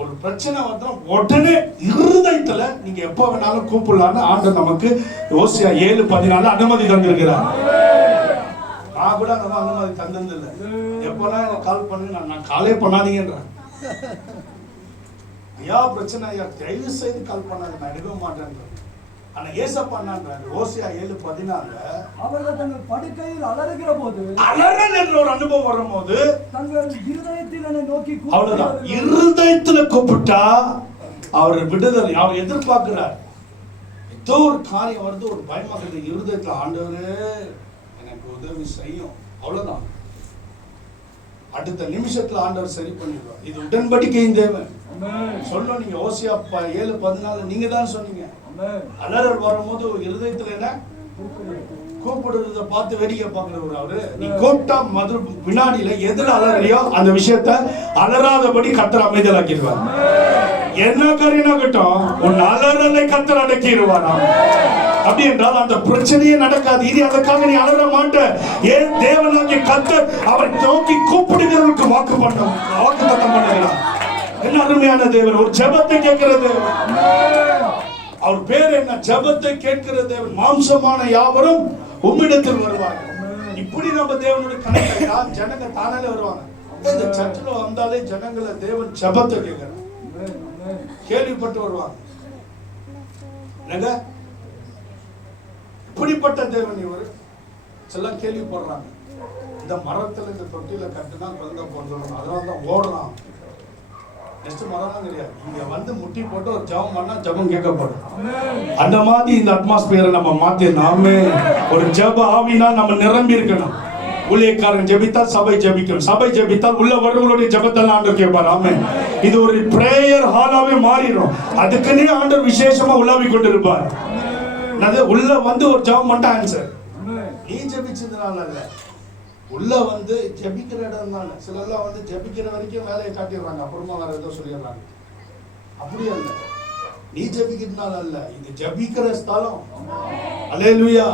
ஒரு பிரச்சனை வந்தா உடனே இருதயத்துல நீங்க எப்ப வேணாலும் கூப்பிடலான்னு ஆண்டவர் நமக்கு ஓசியா 7:14 அனுமதி தந்திருக்கிறார். நான் கூட அந்த அனுமதி தந்தது இல்லை. எப்போனா எனக்கு கால் பண்ணுங்க, நான் காலே பண்ணாதீங்கன்றேன். ஐயா பிரச்சனை ஐயா தயவு செய்து கால் பண்ணாங்க, நான் எடுக்க மாட்டேன். ஆனா ஏசப்பா என்னன்றாரு? ஓசியா 7:14 அவர்கள் தங்கள் படுக்கையில் அலறுகிற போது அலறல் என்ற ஒரு அனுபவம் வரும்போது தங்கள் இருதயத்தில் என்னை நோக்கி அவ்வளவுதான். இருதயத்துல கூப்பிட்டா அவர் விடுதலை அவர் எதிர்பார்க்கிறார். ஏதோ ஒரு காரியம் வருது, ஒரு பயமாக்குது. இருதயத்துல ஆண்டவரே எனக்கு உதவி செய்யும், அவ்வளவுதான். அடுத்த நிமிஷத்துல ஆண்டவர் சரி பண்ணிடுவார். இது உடன்படிக்கையின் தேவன் சொல்லும். நீங்க ஓசியா 7:14 நீங்க தான் சொன்னீங்க. அலறல் வரும்போது இருதயத்துல என்ன கூப்பிடுறத பார்த்து வேடிக்கை பார்க்கிறவர் அவரு. நீ கூப்பிட்டா வினாடியில எதுல அலறியோ அந்த விஷயத்த அலறாதபடி கர்த்தர் அமைதலாக்கிடுவார். என்ன காரியமாகட்டும் உன் அலறலை கர்த்தர் அடக்கிடுவார். அப்படி என்றால் அந்த பிரச்சனையே நடக்காது. இது அதற்காக நீ அலற மாட்ட. ஏன் தேவனாகிய கர்த்தர் அவரை நோக்கி கூப்பிடுகிறவர்களுக்கு வாக்குத்தத்தம் பண்ணுகிறார். என்ன அருமையான தேவன்! ஒரு ஜெபத்தை கேட்கிறது. அவர் பேர் என்ன? ஜெபத்தை கேட்கிற தேவன். மாம்சமான யாவரும் உம்மிடத்தில் வருவாங்க. இப்படி நம்ம தேவனுடைய கணக்கா ஜனங்க தானாலே வருவாங்க. இந்த சர்ச்சில் வந்தாலே ஜனங்களை தேவன் ஜெபத்தை கேட்கிறார். கேள்விப்பட்டு வருவாங்க. இப்படிப்பட்ட தேவன் இவர் சில கேள்விப்படுறாங்க. இந்த மரத்துல இந்த தொட்டில கட்டுனா குழந்தை பிறந்துடும், அதனால தான் ஓடலாம். நெக்ஸ்ட் மரம்லாம் கிடையாது, இங்க வந்து முட்டி போட்டு ஒரு ஜபம் பண்ணா ஜபம் கேட்கப்படும். அந்த மாதிரி இந்த அட்மாஸ்பியரை நம்ம மாத்தினாமே. ஒரு ஜப ஆவினா நம்ம நிரம்பி இருக்கணும். ஊழியக்காரன் ஜெபித்தால் சபை ஜெபிக்கும், சபை ஜெபித்தால் உள்ள வருவங்களுடைய ஜெபத்தெல்லாம் ஆண்டவர் கேட்பார். ஆமென். இது ஒரு பிரேயர் ஹாலாவே மாறிடும். அதுக்குன்னே ஆண்டவர் விசேஷமா உலாவி கொண்டிருப்பார். உள்ள வந்து ஒரு ஜெபம் மட்டும் ஆன்சர். நீ ஜெபிச்சதுனால இல்ல, உள்ள வந்து ஜெபிக்கிற இடம் தான். சிலர்லாம் வந்து ஜெபிக்கிற வரைக்கும் வேலையை காட்டிடுறாங்க, அப்புறமா வேற ஏதோ சொல்லிடுறாங்க. அப்படியே இல்லை, நீ ஜெபிக்கிறதுனால அல்ல, இது ஜெபிக்கிற ஸ்தலம். அல்லேலூயா.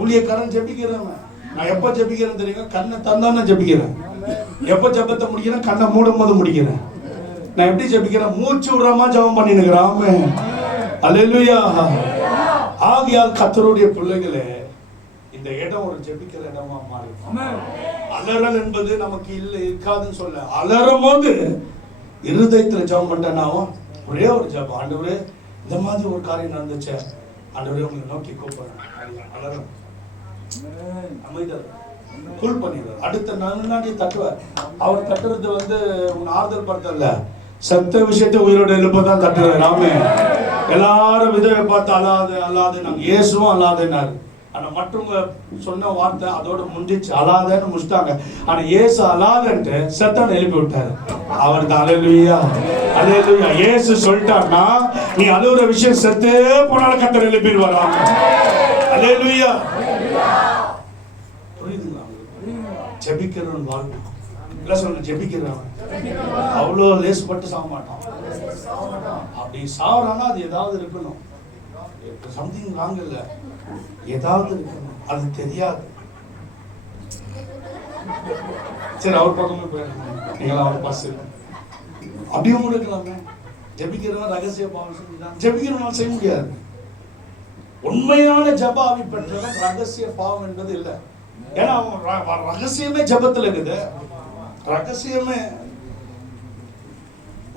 ஊழியக்காரன் ஜெபிக்கிறவன். நான் எப்ப ஜெபிக்கிறேன் தெரியுங்க? கண்ணை தந்தானே ஜெபிக்கிறேன். எப்ப ஜெபத்தை முடிக்கிறேன்? கண்ணை மூடும் போது முடிக்கிறேன். நான் எப்படி ஜெபிக்கிறேன்? மூச்சு விடாம ஜெபம் பண்ணினுக்கிறேன். ஆமென். அல்லேலூயா. ஆகையால் கர்த்தருடைய பிள்ளைகளே, இந்த இடம் ஒரு ஜெபிக்கிற இடமா மாறி. அலறல் என்பது நமக்கு இல்லை இருக்காதுன்னு சொல்ல, அலறும் போது இருதயத்துல ஜெபம் பண்ணிட்டேனாவும் ஒரே ஒரு ஜெபம், ஆண்டவரே இந்த மாதிரி ஒரு காரியம் நடந்துச்சு, ஆண்டவரே உங்களை நோக்கி கூப்பிடுறேன். அலறும் அமைதல் கூல் பண்ணிடுறார். அடுத்த நன்னாடி தட்டுவார். அவர் தட்டுறது வந்து உங்க ஆறுதல் படுத்தல, சத்த விஷயத்தை உயிரோட எழுப்பதான் தட்டுறாரு. நாம எல்லாரும் விதவை பார்த்து அல்லாது நாங்க இயேசுவும் அல்லாதேனாரு. ஆனா மற்றவங்க சொன்ன வார்த்தை அதோட முடிஞ்சிச்சு, அல்லாதேன்னு முடிச்சிட்டாங்க. ஆனா இயேசு அல்லாதன்ட்டு சத்தம் எழுப்பி விட்டாரு. அவர் தான். அல்லேலூயா, அல்லேலூயா. இயேசு சொல்லிட்டாருன்னா நீ அழுகுற விஷயம் செத்து போனாலும் கர்த்தர் எழுப்பிடுவார். அல்லேலூயா. புரியுதுங்களா? ஜெபிக்கிறவன் வாழ்வு இல்லை சொல்லுங்க. ஜெபிக்கிறவன் அவ்வளோ லேசுப்பட்டு சாக மாட்டான். அப்படி சாவறானா அது ஏதாவது இருக்கணும், சம்திங் ராங் இல்லை, ஏதாவது இருக்கணும், அது தெரியாது. சரி, அவர் பக்கமே போயிடலாம், நீங்களா அவர் பாஸ் அப்படியும் இருக்கலாமே. ஜெபிக்கிறவன் ரகசிய பாவம் செஞ்சுதான், ஜெபிக்கிறவனால் செய்ய முடியாது. உண்மையான ஜப ஆவி பெற்றவன் ரகசிய பாவம் என்பது இல்லை. ஏன்னா அவன் ரகசியமே ஜபத்துல இருக்குது. ரகசியமே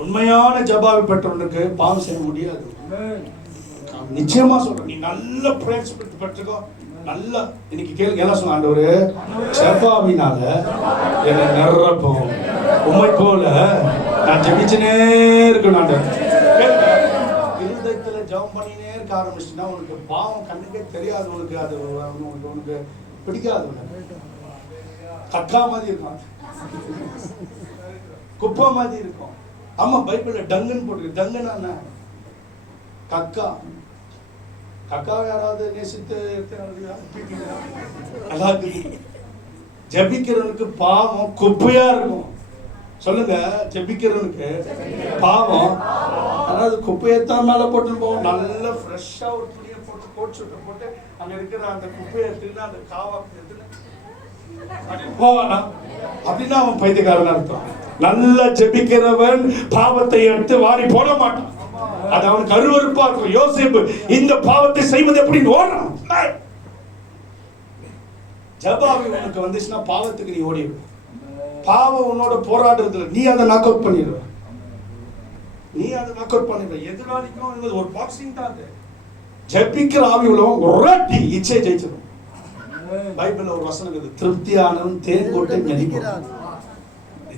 உண்மையான ஜபாவை பெற்றவனுக்கு பாவம் செய்ய முடியாது. நிச்சயமா சொல்றேன். நீ நல்ல பிரேயர் ஸ்பிரிட் பெற்றுக்கோ. நல்ல இன்னைக்கு கேள்வி எல்லாம் சொன்ன, ஆண்டவரே ஜபாவினால என்னை நிரப்பும், உண்மை போல நான் ஜெபிச்சுனே இருக்கணும். ஆண்டவர் இருதயத்துல ஜெபம் பண்ணினே இருக்க ஆரம்பிச்சுன்னா உனக்கு பாவம் கண்ணுக்கே தெரியாது. உனக்கு அது உனக்கு பிடிக்காது. கக்கா மாதிரி இருக்கும், குப்பை மாதிரி இருக்கும். ஆமா, பைபிள்ல டங்குன்னு போட்டுருக்கு. டங்குன்னா என்ன? கக்கா. கக்கா யாராவது நேசித்து ஜெபிக்கிறவனுக்கு பாவம் குப்பையா இருக்கும். சொல்லுங்க, ஜெபிக்கிறவனுக்கு பாவம் அதாவது குப்பையத்தான் மேல போட்டு போவோம். நல்ல ஃப்ரெஷ்ஷா ஒரு துணியை போட்டு போட்டு அங்க இருக்கிற அந்த குப்பையை எடுத்துக்கிட்டு அந்த காவா போவானா அப்படின்னா அவன் பைத்தியக்காரன் அர்த்தம். நல்ல ஜெபிக்கிறவன் பாவத்தை எடுத்து வாரி போட மாட்டான். அது அவனுக்கு அருவருப்பா இருக்கும். யோசேப்பு இந்த பாவத்தை செய்வது எப்படி ஓடுறான். ஜபாவி உனக்கு வந்துச்சுன்னா பாவத்துக்கு நீ ஓடிடுவ. பாவம் உன்னோட போராடுறதுல நீ அதை நாக் அவுட் பண்ணிடுவ. எதிராளிக்கும் ஒரு பாக்ஸிங் தான் அது. ஜெபிக்கிற ஆவி உள்ளவன் ஒரே இச்சை ஜெயிச்சிடும். பைபிள்ல ஒரு வசனம் இருக்குது, திருப்தியானவன் தேன் கொட்டை மெதிக்கிறான்.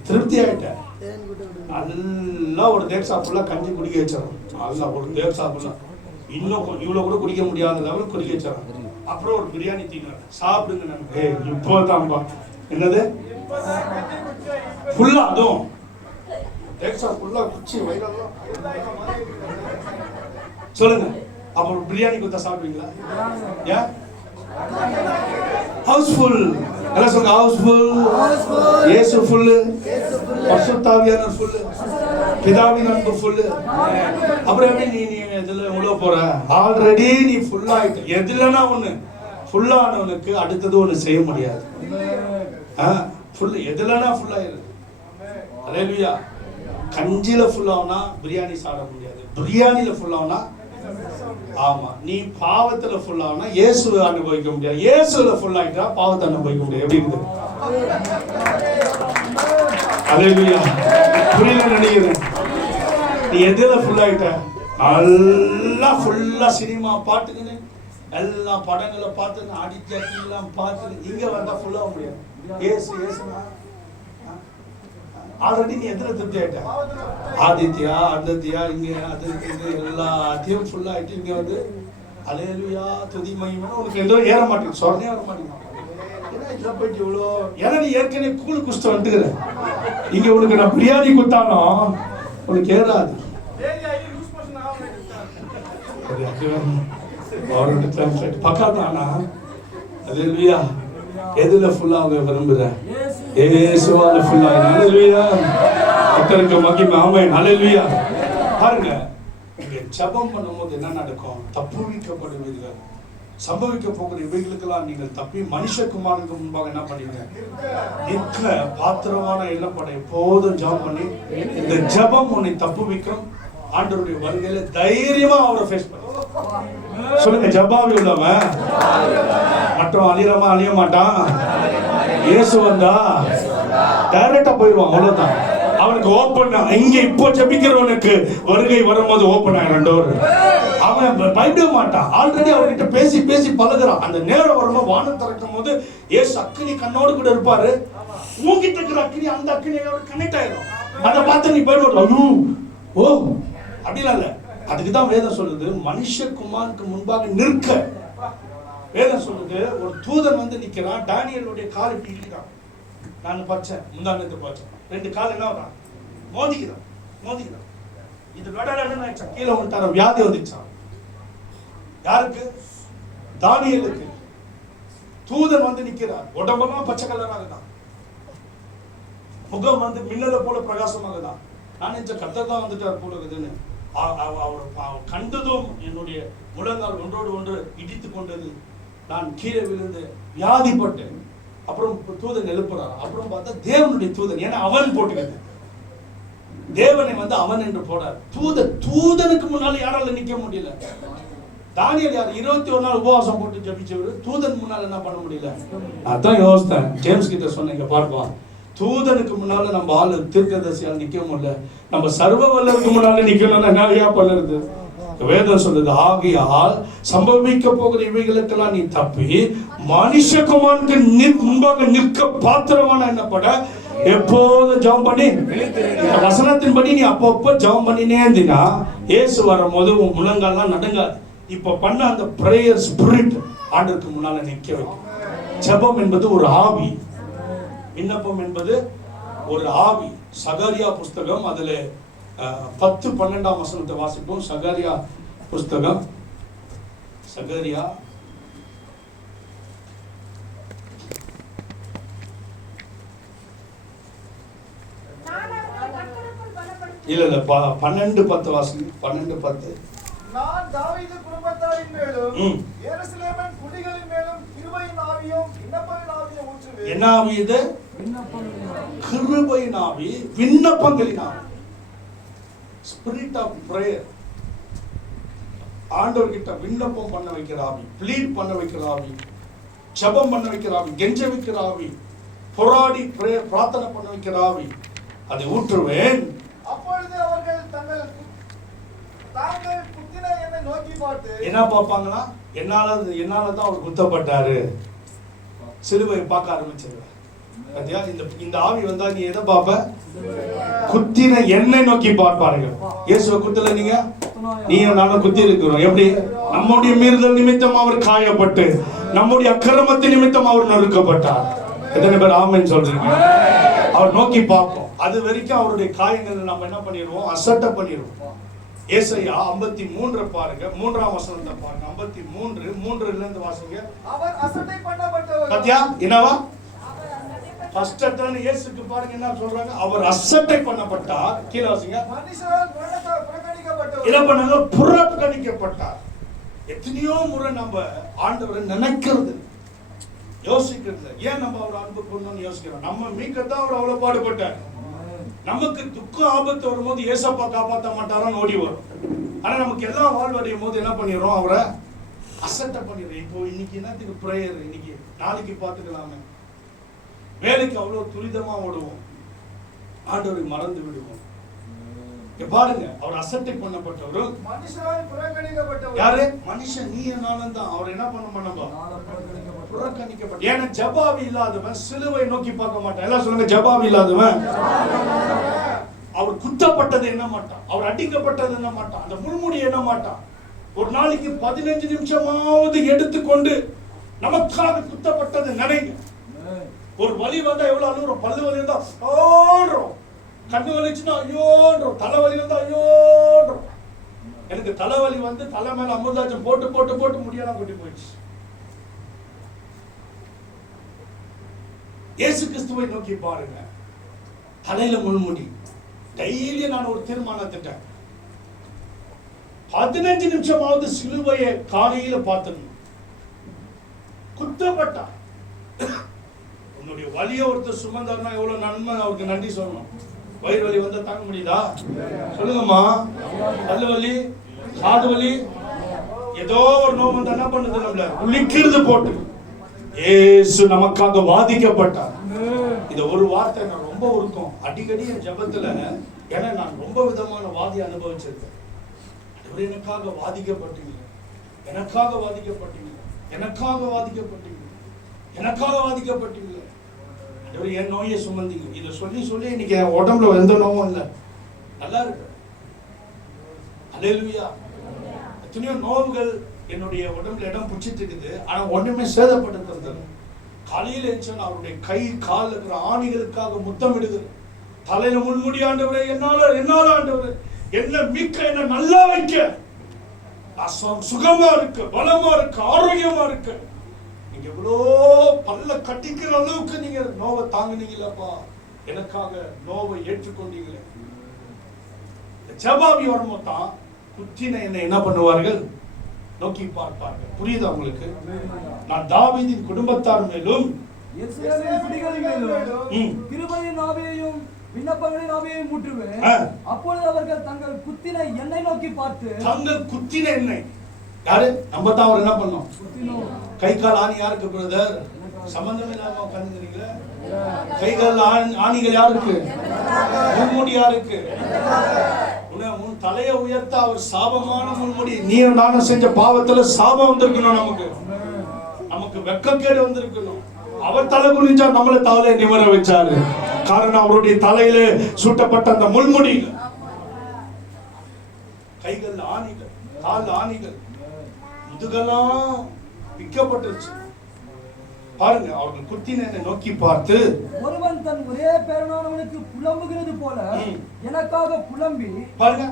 திருப்தி ஆயிட்ட நல்லா ஒரு தேக்ஸா ஃபுல்லா கஞ்சி குடிக்க வச்சிடறோம். நல்லா ஒரு தேக்ஸா ஃபுல்லா இன்னும் இவ்வளவு கூட குடிக்க முடியாத லெவலுக்கு குடிக்க வச்சிடறோம். அப்புறம் ஒரு பிரியாணி தீங்க சாப்பிடுங்க. இப்போதான்பா என்னது ஃபுல்லா அதுவும் தேக்ஸா ஃபுல்லா குச்சி வயிறெல்லாம் சொல்லுங்க. அப்புறம் பிரியாணி கொடுத்தா சாப்பிடுவீங்களா? ஏன் ஹவுஸ்ஃபுல் எல்லாம் சொல்லுங்க. ஹவுஸ்ஃபுல், இயேசு ஃபுல், பரிசுத்த ஆவியானவர் ஃபுல், பிதாவின் அன்பு ஃபுல். அப்புறம் எப்படி நீ எதுல உள்ள போற? ஆல்ரெடி நீ ஃபுல் ஆயிட்ட. எதுலனா ஒண்ணு ஃபுல் ஆனவனுக்கு அடுத்தது ஒண்ணு செய்ய முடியாது. ஃபுல் எதுலனா ஃபுல் ஆயிடுது. அல்லேலூயா. கஞ்சில ஃபுல் ஆகுனா பிரியாணி சாப்பிட முடியாது. பிரியாணில ஃபுல் ஆகுனா ஆமா நீ பாவத்துல ஃபுல் ஆகுனா இயேசுவை அனுபவிக்க முடியாது. இயேசுல ஃபுல் ஆயிட்டா பாவத்தை அனுபவிக்க முடியாது. எப்படி இருக்குது? அல்லேலூயா. புரியல நினைக்கிறேன். நீ எதுல ஃபுல் ஆயிட்ட? நல்லா ஃபுல்லா சினிமா பாட்டுக்குன்னு எல்லா படங்களை பார்த்து அடிக்கலாம் பார்த்து இங்க வந்தா ஃபுல்லா முடியாது. ஏசுனா ஆல்ரெடி நீ எதுல திருப்தி ஆயிட்ட? ஆதித்யா அந்தத்தியா இங்க அது இது எல்லாத்தையும் ஃபுல்லா ஆயிட்டு இங்க வந்து அல்லேலூயா துதி மகிமை உனக்கு எதுவும் ஏற மாட்டேங்குது, சொன்னே வர மாட்டேங்குது. ஏன்னா இதுல போயிட்டு இவ்வளோ, ஏன்னா நீ ஏற்கனவே கூழு குஸ்து வந்துட்டுக்கிற. இங்க உனக்கு நான் பிரியாணி கொடுத்தாலும் உனக்கு ஏறாது. பக்காதானா? அல்லேலூயா. எதுல ஃபுல்லா அவங்க விரும்புற? இயேசுவால ஃபுல்லா. அல்லேலூயா. கர்த்தருக்கு மகிமை. ஆமென். அல்லேலூயா. பாருங்க, இங்க ஜெபம் பண்ணும்போது என்ன நடக்கும்? தப்புவிக்கப்படுவீர்கள். சம்பவிக்க போகிற இவைகளுக்கெல்லாம் நீங்கள் தப்பி மனுஷகுமாரனுக்கு முன்பாக என்ன பண்ணுவீங்க? நிற்க பாத்திரமான எண்ணப்பட எப்போதும் ஜெபம் பண்ணி இந்த ஜெபம் உன்னை தப்புவிக்கும். ஆண்டவருடைய வருகையில தைரியமா அவரை ஃபேஸ் பண்ணு. சொல்லுங்க, ஜபாவி உள்ளவன் மட்டும் அழிய மாட்டான். இயேசு வந்தா டைரக்டா போயிடுவான், அவ்வளவுதான். அவனுக்கு ஓப்பன். இங்க இப்போ ஜபிக்கிறவனுக்கு வருகை வரும்போது ஓப்பன் ஆயிடும் டோர். அவன் பயப்பட மாட்டான். ஆல்ரெடி அவர்கிட்ட பேசி பேசி பழகுறான். அந்த நேரம் வரும்போது வானம் திறக்கும் போது ஏசு அக்கினி கண்ணோடு கூட இருப்பாரு. மூங்கிட்டு இருக்கிற அக்கினி அந்த அக்கினியோட கனெக்ட் ஆயிடும். அதை பார்த்து நீ போயிடுவாங்க. ஐயோ ஓ அப்படிலாம் இல்ல. அதுக்குதான் வேதம் சொல்லுது மனுஷகுமாருக்கு முன்பாக நிற்க. வேதம் சொல்லுது ஒரு தூதன் வந்து நிக்கிறான். தானியேலுடைய கால் இப்படி இடிக்கிறான். நான் பச்சேன், முந்தானத்து பச்சேன். 2 கால் என்ன வரான்? மோதிக்கிறான். இது கடல கீழே வந்துட்டார. வியாதி வந்துச்சான். யாருக்கு? தானியேலுக்கு. தூதன் வந்து நிக்கிறார். உடம்பெல்லாம் பச்சை கலராக தான், முகம் வந்து மின்னல போல பிரகாசமாக தான். நான் நினைச்ச கர்த்தர் தான் வந்துட்டார் போல இருக்குதுன்னு. அவர் கண்டதும் என்னுடைய முழங்கால் ஒன்றோடு ஒன்று இடித்து கொண்டது. நான் கீழே விழுந்து வியாதிப்பட்டேன். அப்புறம் தூதன் எழுப்புறார். அப்புறம் பார்த்தா தேவனுடைய தூதன். ஏன்னா அவன் போட்டுக்கிறது. தேவனை வந்து அவன் என்று போடார். தூதனுக்கு முன்னால யாரால நிக்க முடியல. தானியேல் யார்? 21 நாள் உபவாசம் போட்டு ஜெபிச்சவர். தூதன் முன்னால என்ன பண்ண முடியல. அதான் யோசித்தேன். ஜேம்ஸ் கிட்ட சொன்னீங்க, பார்ப்பா தூதனுக்கு முன்னால நம்ம ஆளு தீர்க்கதரிசியால் நிக்க முடியல, நம்ம சர்வ வல்லருக்கு முன்னால நிக்கணும்னா நிறையா பண்ணுறது. வேதம் சொல்லுது ஆகையால் சம்பவிக்க போகிற இவைகளுக்கெல்லாம் நீ தப்பி மனுஷகுமாரனுக்கு முன்பாக நிற்க பாத்திரமான என்னப்பட எப்போதும் ஜெபம் பண்ணி வசனத்தின்படி நீ அப்பப்போ ஜெபம் பண்ணினே இருந்தினா இயேசு வரும்போது உன் முழங்கால்லாம் நடுங்காது. இப்ப பண்ண அந்த பிரேயர் ஸ்பிரிட் ஆண்டவருக்கு முன்னால நிக்க வைக்கும். ஜெபம் என்பது ஒரு ஆவி, விண்ணப்பம் என்பது ஒரு ஆவி. சகரியா புஸ்தகம் அதுல 10-12 வசனத்தை வாசிப்போம். சகரியா புஸ்தகம், சகரியா இல்ல 12-10 வாசி. 12-10. நான் தாவீது குடும்பத்தாரின் மேலும் எருசலேமின் குடிகளின் மேலும் கிருபையின் ஆவியும் விண்ணப்பங்களின் ஆவியும் ஊற்றுவேன். என்ன ஆவி இது? கிருபையின் ஆவி, விண்ணப்பங்களின் ஆவி. Spirit of prayer. ஆண்டவர் கிட்ட விண்ணப்பம் பண்ண வைக்கிற ஆவி, ப்ளீட் பண்ண வைக்கிற ஆவி, ஜெபம் பண்ண வைக்கிற ஆவி, கெஞ்ச வைக்கிற ஆவி, போராடி பிரார்த்தனை பண்ண வைக்கிற ஆவி, அதை ஊற்றுவேன். அப்பொழுது அவர்கள் தாங்கள் குத்தின என்னை நோக்கி பார்த்து என்ன பார்ப்பாங்களா? என்னால தான் அவர் குத்தப்பட்டாரு. சிலுவையை பார்க்க ஆரம்பிச்சிருவேன். பாத்தியா, இந்த ஆவி வந்தா நீ எதை பார்ப்ப? குத்தின என்னை நோக்கி பார்ப்பார்கள். இயேசுவை குத்தல நீங்க நானும் குத்தி இருக்கிறோம். எப்படி? நம்முடைய மீறுதல் நிமித்தம் அவர் காயப்பட்டு, நம்முடைய அக்கிரமத்தின் நிமித்தம் அவர் நொறுக்கப்பட்டார். எத்தனை பேர் ஆமென் சொல்றீங்க? அவர் நோக்கி பார்ப்போம். அது வரைக்கும் அவருடைய காயங்கள் நம்ம என்ன பண்ணிடுவோம்? அசட்டை பண்ணிடுவோம். ஏசாயா 53 பாருங்க, 3ஆம் வசனத்தை பாருங்க. 53:3 இருந்து வாசிங்க. அவர் அசட்டை பண்ணப்பட்டவர். பாத்தியா என்னவா? ஃபர்ஸ்ட் டன் இயேசுக்கு பாருங்க என்ன சொல்றாங்க? அவர் அசட்டை பண்ணப்பட்டார். கீழ வாசிங்க. மனுஷரால் புறக்கணிக்கப்பட்டவர். என்ன பண்ணாங்க? புறக்கணிக்கப்பட்டார். எத்தனையோ முறை நம்ம ஆண்டவரை நினைக்கிறது, யோசிக்கிறது. ஏன் நம்ம அவர் அன்பு கூறணும்னு யோசிக்கிறோம். நம்ம மீட்கத்தான் அவர் அவ்வளவு பாடுபட்டார். நமக்கு துக்க ஆபத்து வரும்போது ஏசப்பா காப்பாற்ற மாட்டாரான்னு ஓடி வரும். ஆனா நமக்கு எல்லாம் வாழ்வடையும் போது என்ன பண்ணிடுறோம்? அவரை அசட்டை பண்ணிடுறோம். இப்போ இன்னைக்கு என்னத்துக்கு பிரேயர், இன்னைக்கு நாளைக்கு பார்த்துக்கலாமே. வேலைக்கு அவ்வளவு துரிதமா ஓடுவோம், ஆண்டவரை மறந்து விடுவோம். பாருங்க, அவர் அசட்டை பண்ணப்பட்டவர், மனுஷரால் புறக்கணிக்கப்பட்டவர். யாரு? மனுஷன், நீ நானும் தான். அவர் என்ன பண்ண புறக்கணிக்கப்பட்ட. ஏன்னா ஜபாவி இல்லாதவன் சிலுவை நோக்கி பார்க்க மாட்டான். எல்லாம் சொல்லுங்க, ஜபாவி இல்லாதவன். அவர் குத்தப்பட்டது என்ன மாட்டான், அவர் அடிக்கப்பட்டது என்ன மாட்டான், அந்த முள்முடி என்ன மாட்டான். ஒரு நாளைக்கு 15 நிமிஷமாவது எடுத்துக்கொண்டு நமக்காக குத்தப்பட்டது நினைங்க. ஒரு வலி வந்தா எவ்வளவு அழுறோம், பல்லு வலி வந்தா ஓடுறோம், கண்ணு வலிச்சுன்னா ஐயோன்றோம், தலைவலி வந்தா ஐயோன்றோம். எனக்கு தலைவலி வந்து தலை மேல அமிர்தாச்சம் போட்டு போட்டு போட்டு முடியெல்லாம் கொட்டி போயிடுச்சு. இயேசு கிறிஸ்துவை நோக்கி பாருங்க, தலையில முள்முடி. டெய்லி நான் ஒரு தீர்மானத்திட்டேன், 15 நிமிஷமாவது சிலுவையை காலையில பார்த்துடணும். குத்தப்பட்டா உன்னுடைய வலியை ஒருத்தர் சுமந்தாருன்னா எவ்வளவு நன்மை, அவருக்கு நன்றி சொல்லணும். வயிறு வலி வந்தா தாங்க முடியுதா? சொல்லுங்கம்மா. பல்லு வலி, காது வலி, ஏதோ ஒரு நோய் வந்து என்ன பண்ணுது, நம்மள உளிக்கிறது போட்டு. இயேசு நமக்காக வாதிக்கப்பட்டார். இந்த ஒரு வார்த்தை நான் ரொம்ப உருக்கம். அடிக்கடி என் ஜெபத்துல, ஏன்னா நான் ரொம்ப விதமான வாதி அனுபவிச்சிருக்கேன். அவர் எனக்காக வாதிக்கப்பட்டீங்க, எனக்காக வாதிக்கப்பட்டீங்க, எனக்காக வாதிக்கப்பட்டீங்க, எனக்காக வாதிக்கப்பட்டீங்க. என் நோயை சுமந்தீங்க. இதை சொல்லி சொல்லி இன்னைக்கு என் உடம்புல எந்த நோவும் இல்லை, நல்லா இருக்கு. அல்லேலூயா. எத்தனையோ நோவுகள் என்னுடைய உடம்புல இடம் பிடிச்சிட்டு இருக்குது, ஆனா ஒண்ணுமே சேதப்படுத்துறது. காலையில் எழுந்தோன்னா அவருடைய கை கால் இருக்கிற ஆணிகளுக்காக முத்தமிடுது. தலையில முன்முடி, ஆண்டவரே என்னால ஆண்டவரே என்ன மீட்க, என்ன நல்லா வைக்க, சுகமா இருக்கு, பலமா இருக்கு, ஆரோக்கியமா இருக்கு. நீங்க எவ்வளோ பல்ல கட்டிக்கிற அளவுக்கு நீங்க நோவை தாங்கினீங்களப்பா, எனக்காக நோவை ஏற்றுக்கொண்டீங்களே. ஜபாவி வரும்போது தான் குத்தின என்ன பண்ணுவார்கள், நோக்கி பார்ப்பார்கள். புரியுதா உங்களுக்கு? நான் தாவீதின் குடும்பத்தார் மேலும் இஸ்ரவேலின் பிடிகளின் மேலும் கிருபையின் ஆவியையும் விண்ணப்பங்களின் ஆவியையும் ஊற்றுவேன். அப்பொழுது அவர்கள் தங்கள் குத்தின என்னை நோக்கி பார்த்து, தங்கள் குத்தின எண்ணெய் யாரு? நம்ம தான். அவர் என்ன பண்ணோம்? கை கால் ஆணி யாருக்கு பிரதர்? சம்பந்தம் இல்லாம உட்காந்துக்கிறீங்களா? கை கால் ஆணிகள் யாருக்கு? முன்முடி யாருக்கு? உன் தலையை உயர்த்த அவர் சாபமான முன்முடி. நீ நானும் செஞ்ச பாவத்துல சாபம் வந்திருக்கணும், நமக்கு வெட்கக்கேடு வந்திருக்கணும். அவர் தலை குனிஞ்சா நம்மள தலையை நிமிர வச்சாரு. காரணம் அவருடைய தலையில சூட்டப்பட்ட அந்த முள்முடி. கைகள் ஆணிகள், கால் ஆணிகள், முதுகெல்லாம் விற்கப்பட்டுருச்சு. பாருங்க, அவர்கள் குத்தின நோக்கி பார்த்து, ஒருவன் தன் ஒரே பேரானவனுக்கு புலம்புகிறது போல எனக்காக புலம்பி. பாருங்க,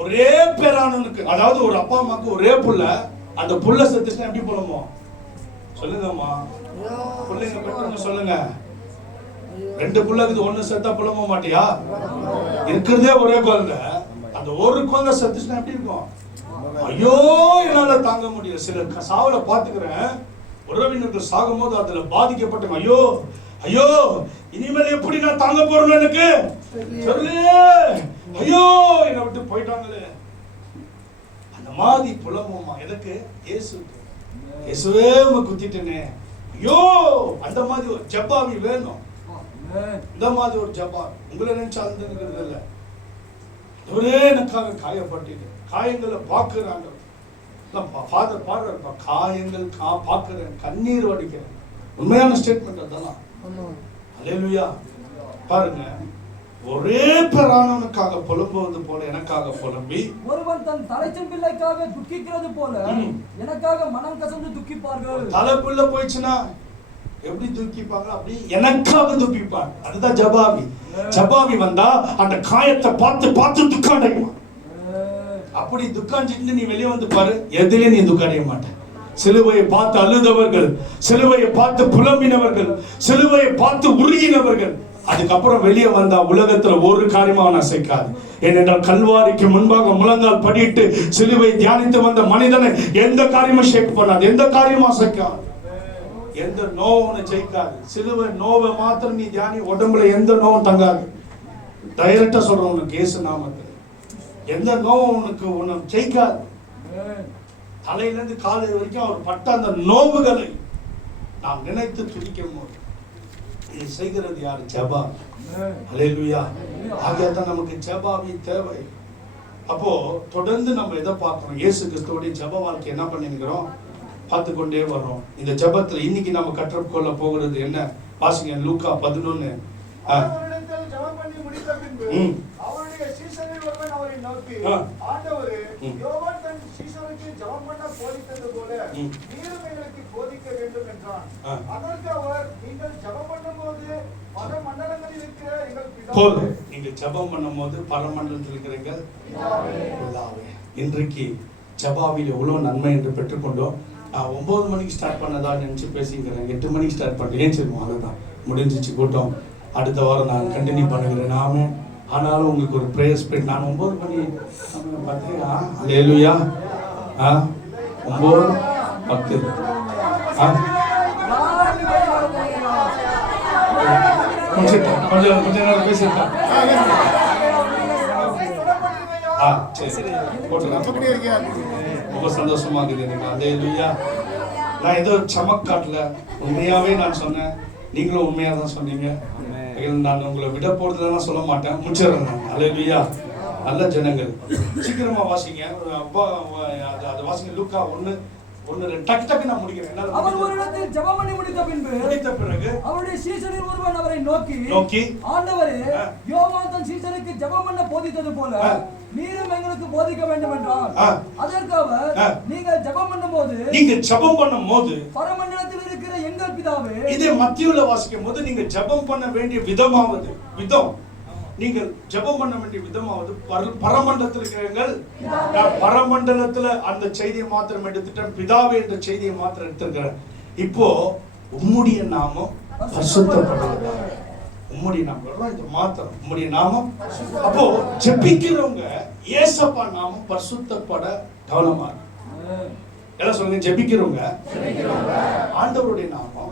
ஒரே பேரானவனுக்கு, அதாவது ஒரு அப்பா அம்மாக்கு ஒரே புள்ள, அந்த புள்ள செத்துச்சுன்னா எப்படி புலம்பும்? சொல்லுங்கம்மா, பிள்ளைங்க பெற்றவங்க சொல்லுங்க. 2 புள்ளக்குது, 1 செத்தா புலம்ப மாட்டியா? இருக்கிறதே ஒரே குழந்தை, அந்த ஒரு குழந்தை செத்துச்சுன்னா எப்படி இருக்கும்? ஐயோ என்னால தாங்க முடியல. சில சாவல பாத்துக்கிறேன், உறவினர்கள் சாகும் போது அதுல பாதிக்கப்பட்டவங்க, ஐயோ ஐயோ இனிமேல் எப்படி நான் தாங்க போறேன்னு எனக்கு சொல்லு, ஐயோ என்னை விட்டு போயிட்டாங்களே. அந்த மாதிரி புலம்புமா. எதுக்கு? இயேசுவே குத்திட்டேனே, ஐயோ. அந்த மாதிரி ஒரு ஜபாவி வேணும். இந்த மாதிரி ஒரு ஜபாவி உங்களை நினைச்சு அழுதுங்கிறது இல்லை. ஒரே எனக்காக காயப்பட்டீங்க, காயங்களை பார்க்கிறாங்க. ஃபாதர் பாடுற காயங்கள் பார்க்கிறேன், கண்ணீர் வடிக்கிறேன். உண்மையான ஸ்டேட்மெண்ட் அதெல்லாம். அல்லேலூயா. பாருங்க, ஒரே பேரானவனுக்காக புலம்புவது போல எனக்காக புலம்பி, ஒருவன் தன் தலைச்சன் பிள்ளைக்காக துக்கிக்கிறது போல எனக்காக மனம் கசந்து துக்கிப்பார்கள். தலைப்புள்ள போயிடுச்சுன்னா எப்படி துக்கிப்பாங்க, அப்படி எனக்காக துக்கிப்பாங்க. அதுதான் ஜபாவி. ஜபாவி வந்தா அந்த காயத்தை பார்த்து பார்த்து துக்காடையுமா. அப்படி துக்காஞ்சிட்டு நீ வெளியே வந்து பாரு, எதிலே நீ துக்காடைய மாட்ட. சிலுவையை பார்த்து அழுதவர்கள், சிலுவையை பார்த்து புலம்பினவர்கள், சிலுவையை பார்த்து உருகினவர்கள், அதுக்கப்புறம் வெளியே வந்தா உலகத்துல ஒரு காரியமாக அசைக்காது. ஏனென்றால் கல்வாரிக்கு முன்பாக முழங்கால் படியிட்டு சிலுவை தியானித்து வந்த மனிதனை எந்த காரியமும் ஷேக் பண்ணாது, எந்த காரியமும் அசைக்காது, எந்த நோவும் ஜெயிக்காது. சிலுவை நோவை மாத்திரம் நீ தியானி, உடம்புல எந்த நோவும் தங்காது. டைரக்டா சொல்றேன் உனக்கு, இயேசு நாமத்தில் எந்த நோவும் உனக்கு ஜெயிக்காது. தலையில இருந்து காலை வரைக்கும் அவர் பட்ட அந்த நோவுகளை நாம் நினைத்து துடிக்கும் போது இது செய்கிறது யாரு? ஜெபா. ஹல்லேலூயா. ஆகையால் நமக்கு ஜெபாவி தேவை. அப்போ தொடர்ந்து நம்ம எதை பார்க்கணும்? இயேசு கிறிஸ்துவோடைய ஜெப வாழ்க்கை என்ன பண்ணிருக்கிறோம்? பார்த்து கொண்டே வரோம். இந்த ஜெபத்துல இன்னைக்கு நம்ம கற்றுக்கொள்ள போகிறது என்ன? வாசிங்க லூக்கா 11. அவரிடத்தில் ஜெபம் பண்ணி முடித்த பின்பு அவருடைய சீஷரில் ஒருவன் அவரை நோக்கி, ஆண்டவரே, யோவான் தன் சீஷருக்கு ஜெபம் பண்ண போதித்தது போல நீரும் எங்களுக்கு போதிக்க வேண்டும் என்றான். அதற்கு அவர், நீங்கள் ஜெபம் பண்ணும்போது பரமண்டலங்களில் இருக்கிற எங்கள் பிதாவே. நீங்கள் ஜெபம் பண்ணும்போது பரமண்டலத்தில் இருக்கிற எங்கள் பிதாவே. இன்றைக்கு ஜெபாவில் எவ்வளவு நன்மை என்று பெற்றுக்கொண்டோம். 9 மணிக்கு ஸ்டார்ட் பண்ணதா நினைச்சு பேசிக்கிறேன். 8 மணிக்கு ஸ்டார்ட் பண்ணேன். ஏன் சொல்லுவோம், அதுதான் முடிஞ்சிச்சு கூட்டம். அடுத்த வாரம் நான் கண்டினியூ பண்ணுகிறேன். நாம ஆனாலும் உங்களுக்கு ஒரு ப்ரேயர் ஸ்பிரிட். நான் 9 மணி பார்த்தீங்களா? அல்லேலூயா. 9, 10 கொஞ்சம் நேரம் பேசிட்டேன். சரி போட்டுருக்கேன். ரொம்ப சந்தோஷமா இருக்குது எனக்கு. அல்லேலூயா. நான் ஏதோ சமக்காட்டல, உண்மையாவே நான் சொன்னேன். நீங்களும் உண்மையா தான் சொன்னீங்க. நான் உங்களை விட போறதுலாம் சொல்ல மாட்டேன், முடிச்சிடறேன். அல்லேலூயா. நல்ல ஜனங்கள் சீக்கிரமா வாசிங்க. அது வாசிங்க. லூக்கா 1:1 டக்கு நான் முடிக்கிறேன். அவர் ஒரு இடத்தில் ஜெபம் பண்ணி முடித்த பிறகு அவருடைய சீஷரில் ஒருவன் அவரை நோக்கி, ஆண்டவரே, யோவான் தன் சீஷருக்கு ஜெபம் பண்ண போதித்தது போல நீரும் எங்களுக்கு போதிக்க வேண்டும் என்றார். அதற்கு அவர், நீங்கள் ஜெபம் பண்ணும்போது பரமண்டலத்தில் இருக்கிற எங்கள் பிதாவே. இதே மத்தியில வாசிக்கும் போது நீங்க ஜெபம் பண்ண வேண்டிய விதம் நீங்கள் ஜெபம் பண்ண வேண்டிய விதமாவது பரமண்டலத்தில் இருக்கிறீர்கள். நான் பரமண்டலத்துல அந்த செய்தியை மாத்திரம் எடுத்துட்டேன், பிதாவே என்ற செய்தியை மாத்திரம் எடுத்திருக்கிறேன். இப்போ உம்முடைய நாமம் பரிசுத்தப்படுவதாக. உம்முடைய நாமம் இந்த மாத்திரம் உம்முடைய நாமம். அப்போ ஜெபிக்கிறவங்க ஏசப்பா நாமம் பரிசுத்தப்பட கவனமா எல்லாம் சொல்லுங்க. ஜெபிக்கிறவங்க ஆண்டவருடைய நாமம்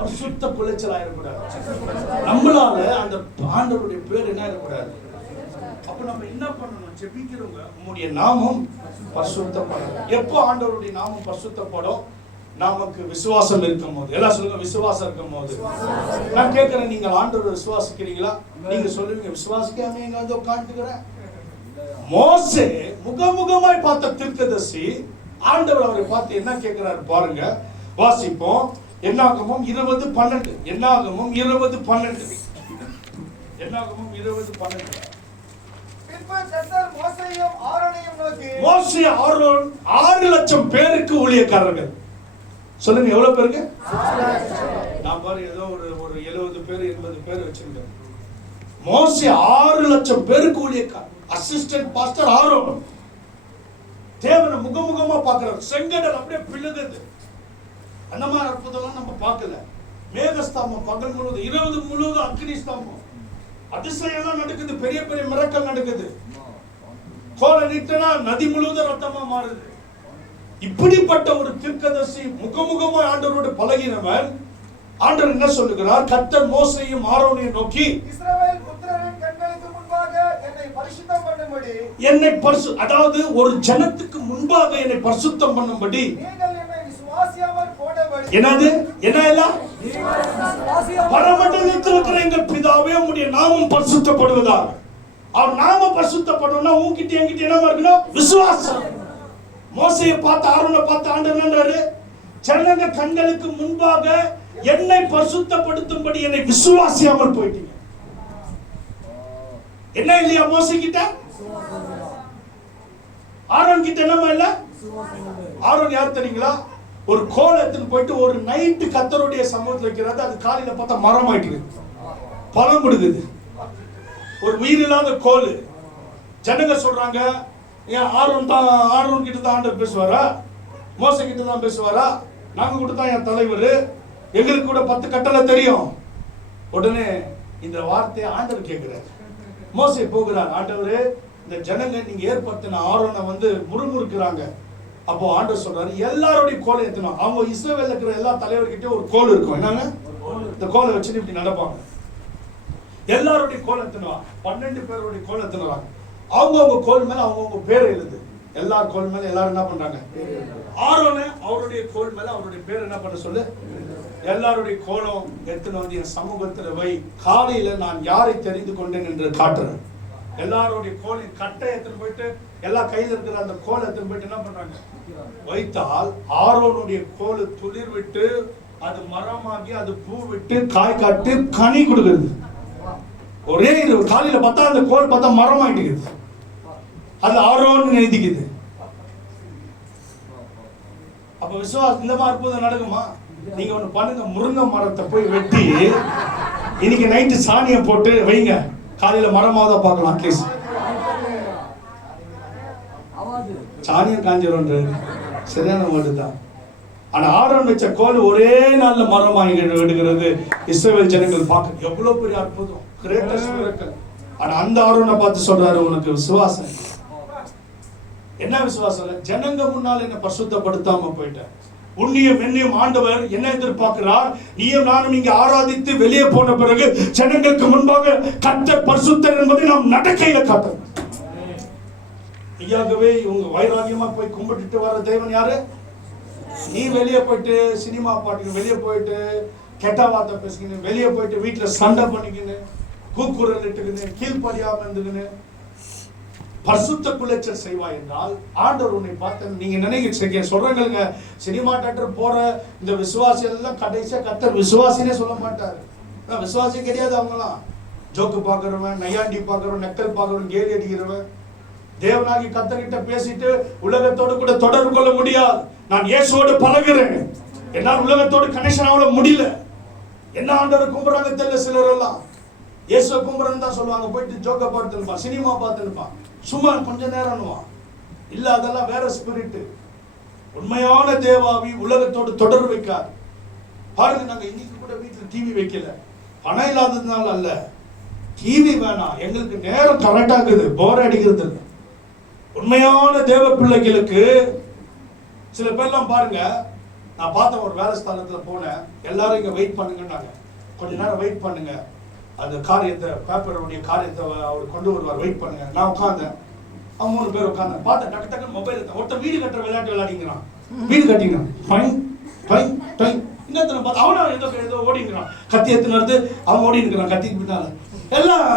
பரிசுத்த குலைச்சல் ஆயிடக்கூடாது. நம்மளால அந்த ஆண்டவருடைய பேர் என்ன ஆயிடக்கூடாது. அப்ப நம்ம என்ன பண்ணணும்? ஜெபிக்கிறவங்க உம்முடைய நாமம் பரிசுத்தப்படும். எப்போ ஆண்டவருடைய நாமம் பரிசுத்தப்படும்? நமக்கு விசுவாசம் இருக்கும் போது. எல்லாம் சொல்லுங்க, விசுவாசம் இருக்கும் போது. நான் கேட்கிறேன், நீங்க ஆண்டவரை விசுவாசிக்கிறீங்களா? நீங்க சொல்லுவீங்க, விசுவாசிக்காம எங்க வந்து உட்காந்துக்கிறேன். மோசே முகமுகமாய் பார்த்த தீர்க்கதரிசி ஆண்டவர் அவரை பார்த்து என்ன கேட்கிறாரு பாருங்க. வாசிப்போம். என்னாகமம் 20:12. என்னாகமம் 20:12. என்னாகமம் 20:12. மோசே ஆரோன் 6 லட்சம் பேருக்கு ஊழியக்காரர்கள். சொல்லுங்க, எவ்வளவு பேருக்கு? நான் பாரு ஏதோ ஒரு 70 பேர் 80 பேர் வச்சிருக்கேன். மோசே 6 லட்சம் பேருக்கு ஊழியக்காரர். அசிஸ்டன்ட் பாஸ்டர் ஆரோன் தேவனை முகமுகமா பார்க்கிறார். செங்கடல் அப்படியே பிளக்குது. அந்த மாதிரி அற்புதம்லாம் நம்ம பார்க்கல. மேகஸ்தம்பம் பகல் முழுவதும், இரவு முழுவதும் அக்னி ஸ்தம்பம். அதிசயம் நடக்குது. பெரிய பெரிய மிரக்கல் நடக்குது. கோலை நீட்டனா நதி முழுவதும் ரத்தமா மாறுது. இப்படிப்பட்ட ஒரு தீர்க்கதரிசி முகமுகமா ஆண்டவரோடு பழகினவன். ஆண்டவர் என்ன சொல்லுகிறார்? கர்த்தர் மோசேயையும் ஆரோனையும் நோக்கி, இஸ்ரவேல் புத்திரரின் கண்களுக்கு முன்பாக என்னை பரிசுத்தம் பண்ணும்படி, அதாவது ஒரு ஜனத்துக்கு முன்பாக என்னை பரிசுத்தம் பண்ணும்படி, நீங்கள் என்னை விசுவாசியாமல் போனபடி. என்னது? என்ன எல்லாம்? பரமண்டலத்தில் இருக்கிற எங்கள் பிதாவே உம்முடைய நாமம் பரிசுத்தப்படுவதாக. அவர் நாமம் பரிசுத்தப்படணும்னா உன்கிட்ட என்கிட்ட என்ன இருக்கணும்? விசுவாசம். மோசேயை பார்த்து ஆரோனை பார்த்து ஆண்டவர் என்றாரு, ஜனங்க கண்களுக்கு முன்பாக என்னை பரிசுத்தப்படுத்தும்படி என்னை விசுவாசியாமல் போயிட்டீங்க. என்ன இல்லையா மோசே கிட்ட? ஆரோன் கிட்ட என்னமா இல்ல? ஆரோன் யார் தெரியுங்களா? ஒரு கோல் எடுத்துன்னு போயிட்டு ஒரு நைட்டு கர்த்தருடைய சமூகத்தில் வைக்கிறது. அது காலையில பார்த்தா மரம் ஆயிட்டு பழம் கொடுக்குது. ஒரு உயிரில்லாத கோல். ஜனங்க சொல்றாங்க, ஏன் ஆரோன் கிட்ட தான் ஆண்டவர் பேசுவாரா? மோசே கிட்ட தான் பேசுவாரா? நாங்க கூட தான் என் தலைவர், எங்களுக்கு கூட 10 கட்டளை தெரியும். உடனே இந்த வார்த்தையை ஆண்டவர் கேட்கிறார். மோசே போகிறார். ஆண்டவரே, இந்த ஜனங்க நீங்க ஏற்படுத்தின ஆரோனை வந்து முறுமுறுக்கிறாங்க. அப்போ ஆண்டவர் சொல்றாரு, எல்லாருடைய கோலை ஏத்தணும். அவங்க இஸ்ரவேல்ல இருக்கிற எல்லா தலைவர்கிட்ட ஒரு கோல் இருக்கும். என்னங்க? இந்த கோலை வச்சு இப்படி நடப்பாங்க. எல்லாருடைய கோல் ஏத்தணும். 12 பேருடைய கோல் ஏத்தணும். அவங்க கோல் மேல அவங்க பேர் எழுது. எல்லார் கோல் மேல எல்லாரும் என்ன பண்றாங்க? ஆரோனை அவருடைய கோல் மேல அவருடைய பேர் என்ன பண்ண சொல்லு. எல்லாருடைய கோலம் எடுத்துன்னு வந்து என் சமூகத்துல வை. காலையில நான் யாரை தெரிந்து கொண்டேன் என்று காட்டுறேன். எல்லாருடைய கோலின் கட்டை எடுத்துன்னு போயிட்டு எல்லா கையில இருக்கிற அந்த கோலை எடுத்துன்னு போயிட்டு என்ன பண்றாங்க, வைத்தால் ஆரோனுடைய கோல் துளிர் விட்டு அது மரமாகி அது பூ விட்டு காய் காட்டு கனி கொடுக்குறது. ஒரே காலையில பார்த்தா அந்த கோல் பார்த்தா மரம் ஆயிட்டுக்குது. அது ஆரோன்னு எழுதிக்குது. அப்ப விசுவாசம் இந்த மாதிரி அற்புதம் நடக்குமா? நீங்க ஒண்ணு பண்ணுங்க, முருங்கை மரத்தை போய் வெட்டி இன்னைக்கு நைட்டு சாணியை போட்டு வைங்க, காலையில மரமாவதா பார்க்கலாம். அட்லீஸ்ட் சாணியம் காஞ்சிரும்ன்றது சரியான வேர்டு தான். ஆனா ஆரோன் வச்ச கோல் ஒரே நாள்ல மரமாகி விடுகிறது. இஸ்ரவேல் ஜனங்கள் பார்க்க எவ்வளவு பெரிய அற்புதம், கிரேட்டஸ்ட் மிரக்கல். ஆனா அந்த ஆரோனை பார்த்து சொல்றாரு, உனக்கு விசுவாசம் என்ன? விசுவாசம் இல்ல. ஜனங்க முன்னால் என்ன பரிசுத்தப்படுத்தாம போயிட்டேன். உன்னியும் என்னையும் ஆண்டவர் என்ன எதிர்பார்க்கிறார்? நீயும் நானும் இங்க ஆராதித்து வெளியே போன பிறகு ஜனங்களுக்கு முன்பாக கர்த்தர் பரிசுத்தர் என்பதை நாம் நடக்கையில காட்டணும். ஐயாகவே இவங்க வைராகியமா போய் கும்பிட்டுட்டு வர தேவன் யாரு? நீ வெளியே போயிட்டு சினிமா பாட்டுக்கு வெளியே போயிட்டு கெட்ட வார்த்தை பேசிக்கின்னு வெளியே போயிட்டு வீட்டுல சண்டை பண்ணிக்கின்னு கூக்குரல் இட்டுக்கின்னு கீழ்படியாம இருந்துக்கின்னு பரிசுத்த குலைச்சல் செய்வாய் என்றால் ஆண்டவர் உன்னை பார்த்து நீங்க நினைக்க சொல்றீங்க. சினிமா தேட்டர் போற இந்த விசுவாசி எல்லாம் கடைசியா கர்த்தர் விசுவாசினே சொல்ல மாட்டாரு. விசுவாசி கிடையாது. அவங்களாம் ஜோக்கு பாக்குறவன், நையாண்டி பாக்குறவன், நெக்கல் பாக்குறவன், கேலி அடிக்கிறவன். தேவனாகி கர்த்தர்கிட்ட பேசிட்டு உலகத்தோடு கூட தொடர்பு கொள்ள முடியாது. நான் இயேசுவோடு பழகுறேன், என்னால் உலகத்தோடு கனெக்ஷன் ஆக முடியல. என்ன ஆண்டவர் கும்பிடுறாங்க தெரியல. சிலர் எல்லாம் இயேசுவை கும்பிடுறேன்னு தான் சொல்லுவாங்க. போயிட்டு ஜோக்க பார்த்துருப்பான், சினிமா பார்த்துருப்பான், சும்மா கொஞ்ச நேரம்னுவான். இல்ல, அதெல்லாம் வேற ஸ்பிரிட். உண்மையான தேவாவி உலகத்தோடு தொடர்பு வைக்காது. பாருங்க, நாங்க இன்னைக்கு கூட வீட்டுல டிவி வைக்கல. பணம் இல்லாததுனால அல்ல, டிவி வேணாம், எங்களுக்கு நேரம் கரெக்டா இருக்குது, போர் அடிக்கிறது இல்லை. உண்மையான தேவ பிள்ளைகளுக்கு சில பேர்லாம் பாருங்க, நான் பார்த்த ஒரு வேலை ஸ்தானத்துல போனேன். எல்லாரும் இங்க வெயிட் பண்ணுங்கன்னாங்க. கொஞ்ச நேரம் வெயிட் பண்ணுங்க, அந்த காரியத்தை பேப்பருடைய காரியத்தை அவர் கொண்டு வருவார், வெயிட் பண்ணுங்க. நான் உட்காந்தேன், அவங்க 3 பேர் உட்காந்தேன். பார்த்தேன் டக்கு டக்குன்னு மொபைல் ஒருத்தன் வீடு கட்டுற விளையாட்டு விளையாடிங்கிறான். வீடு கட்டிங்கிறான், டைம் டைம் டைம். இன்னொருத்தனை பார்த்து அவனா ஏதோ ஓடிங்கிறான், கத்தி எடுத்துன்னு வருது, அவன் ஓடி இருக்கிறான் கத்திக்கு பின்னால. எல்லாம்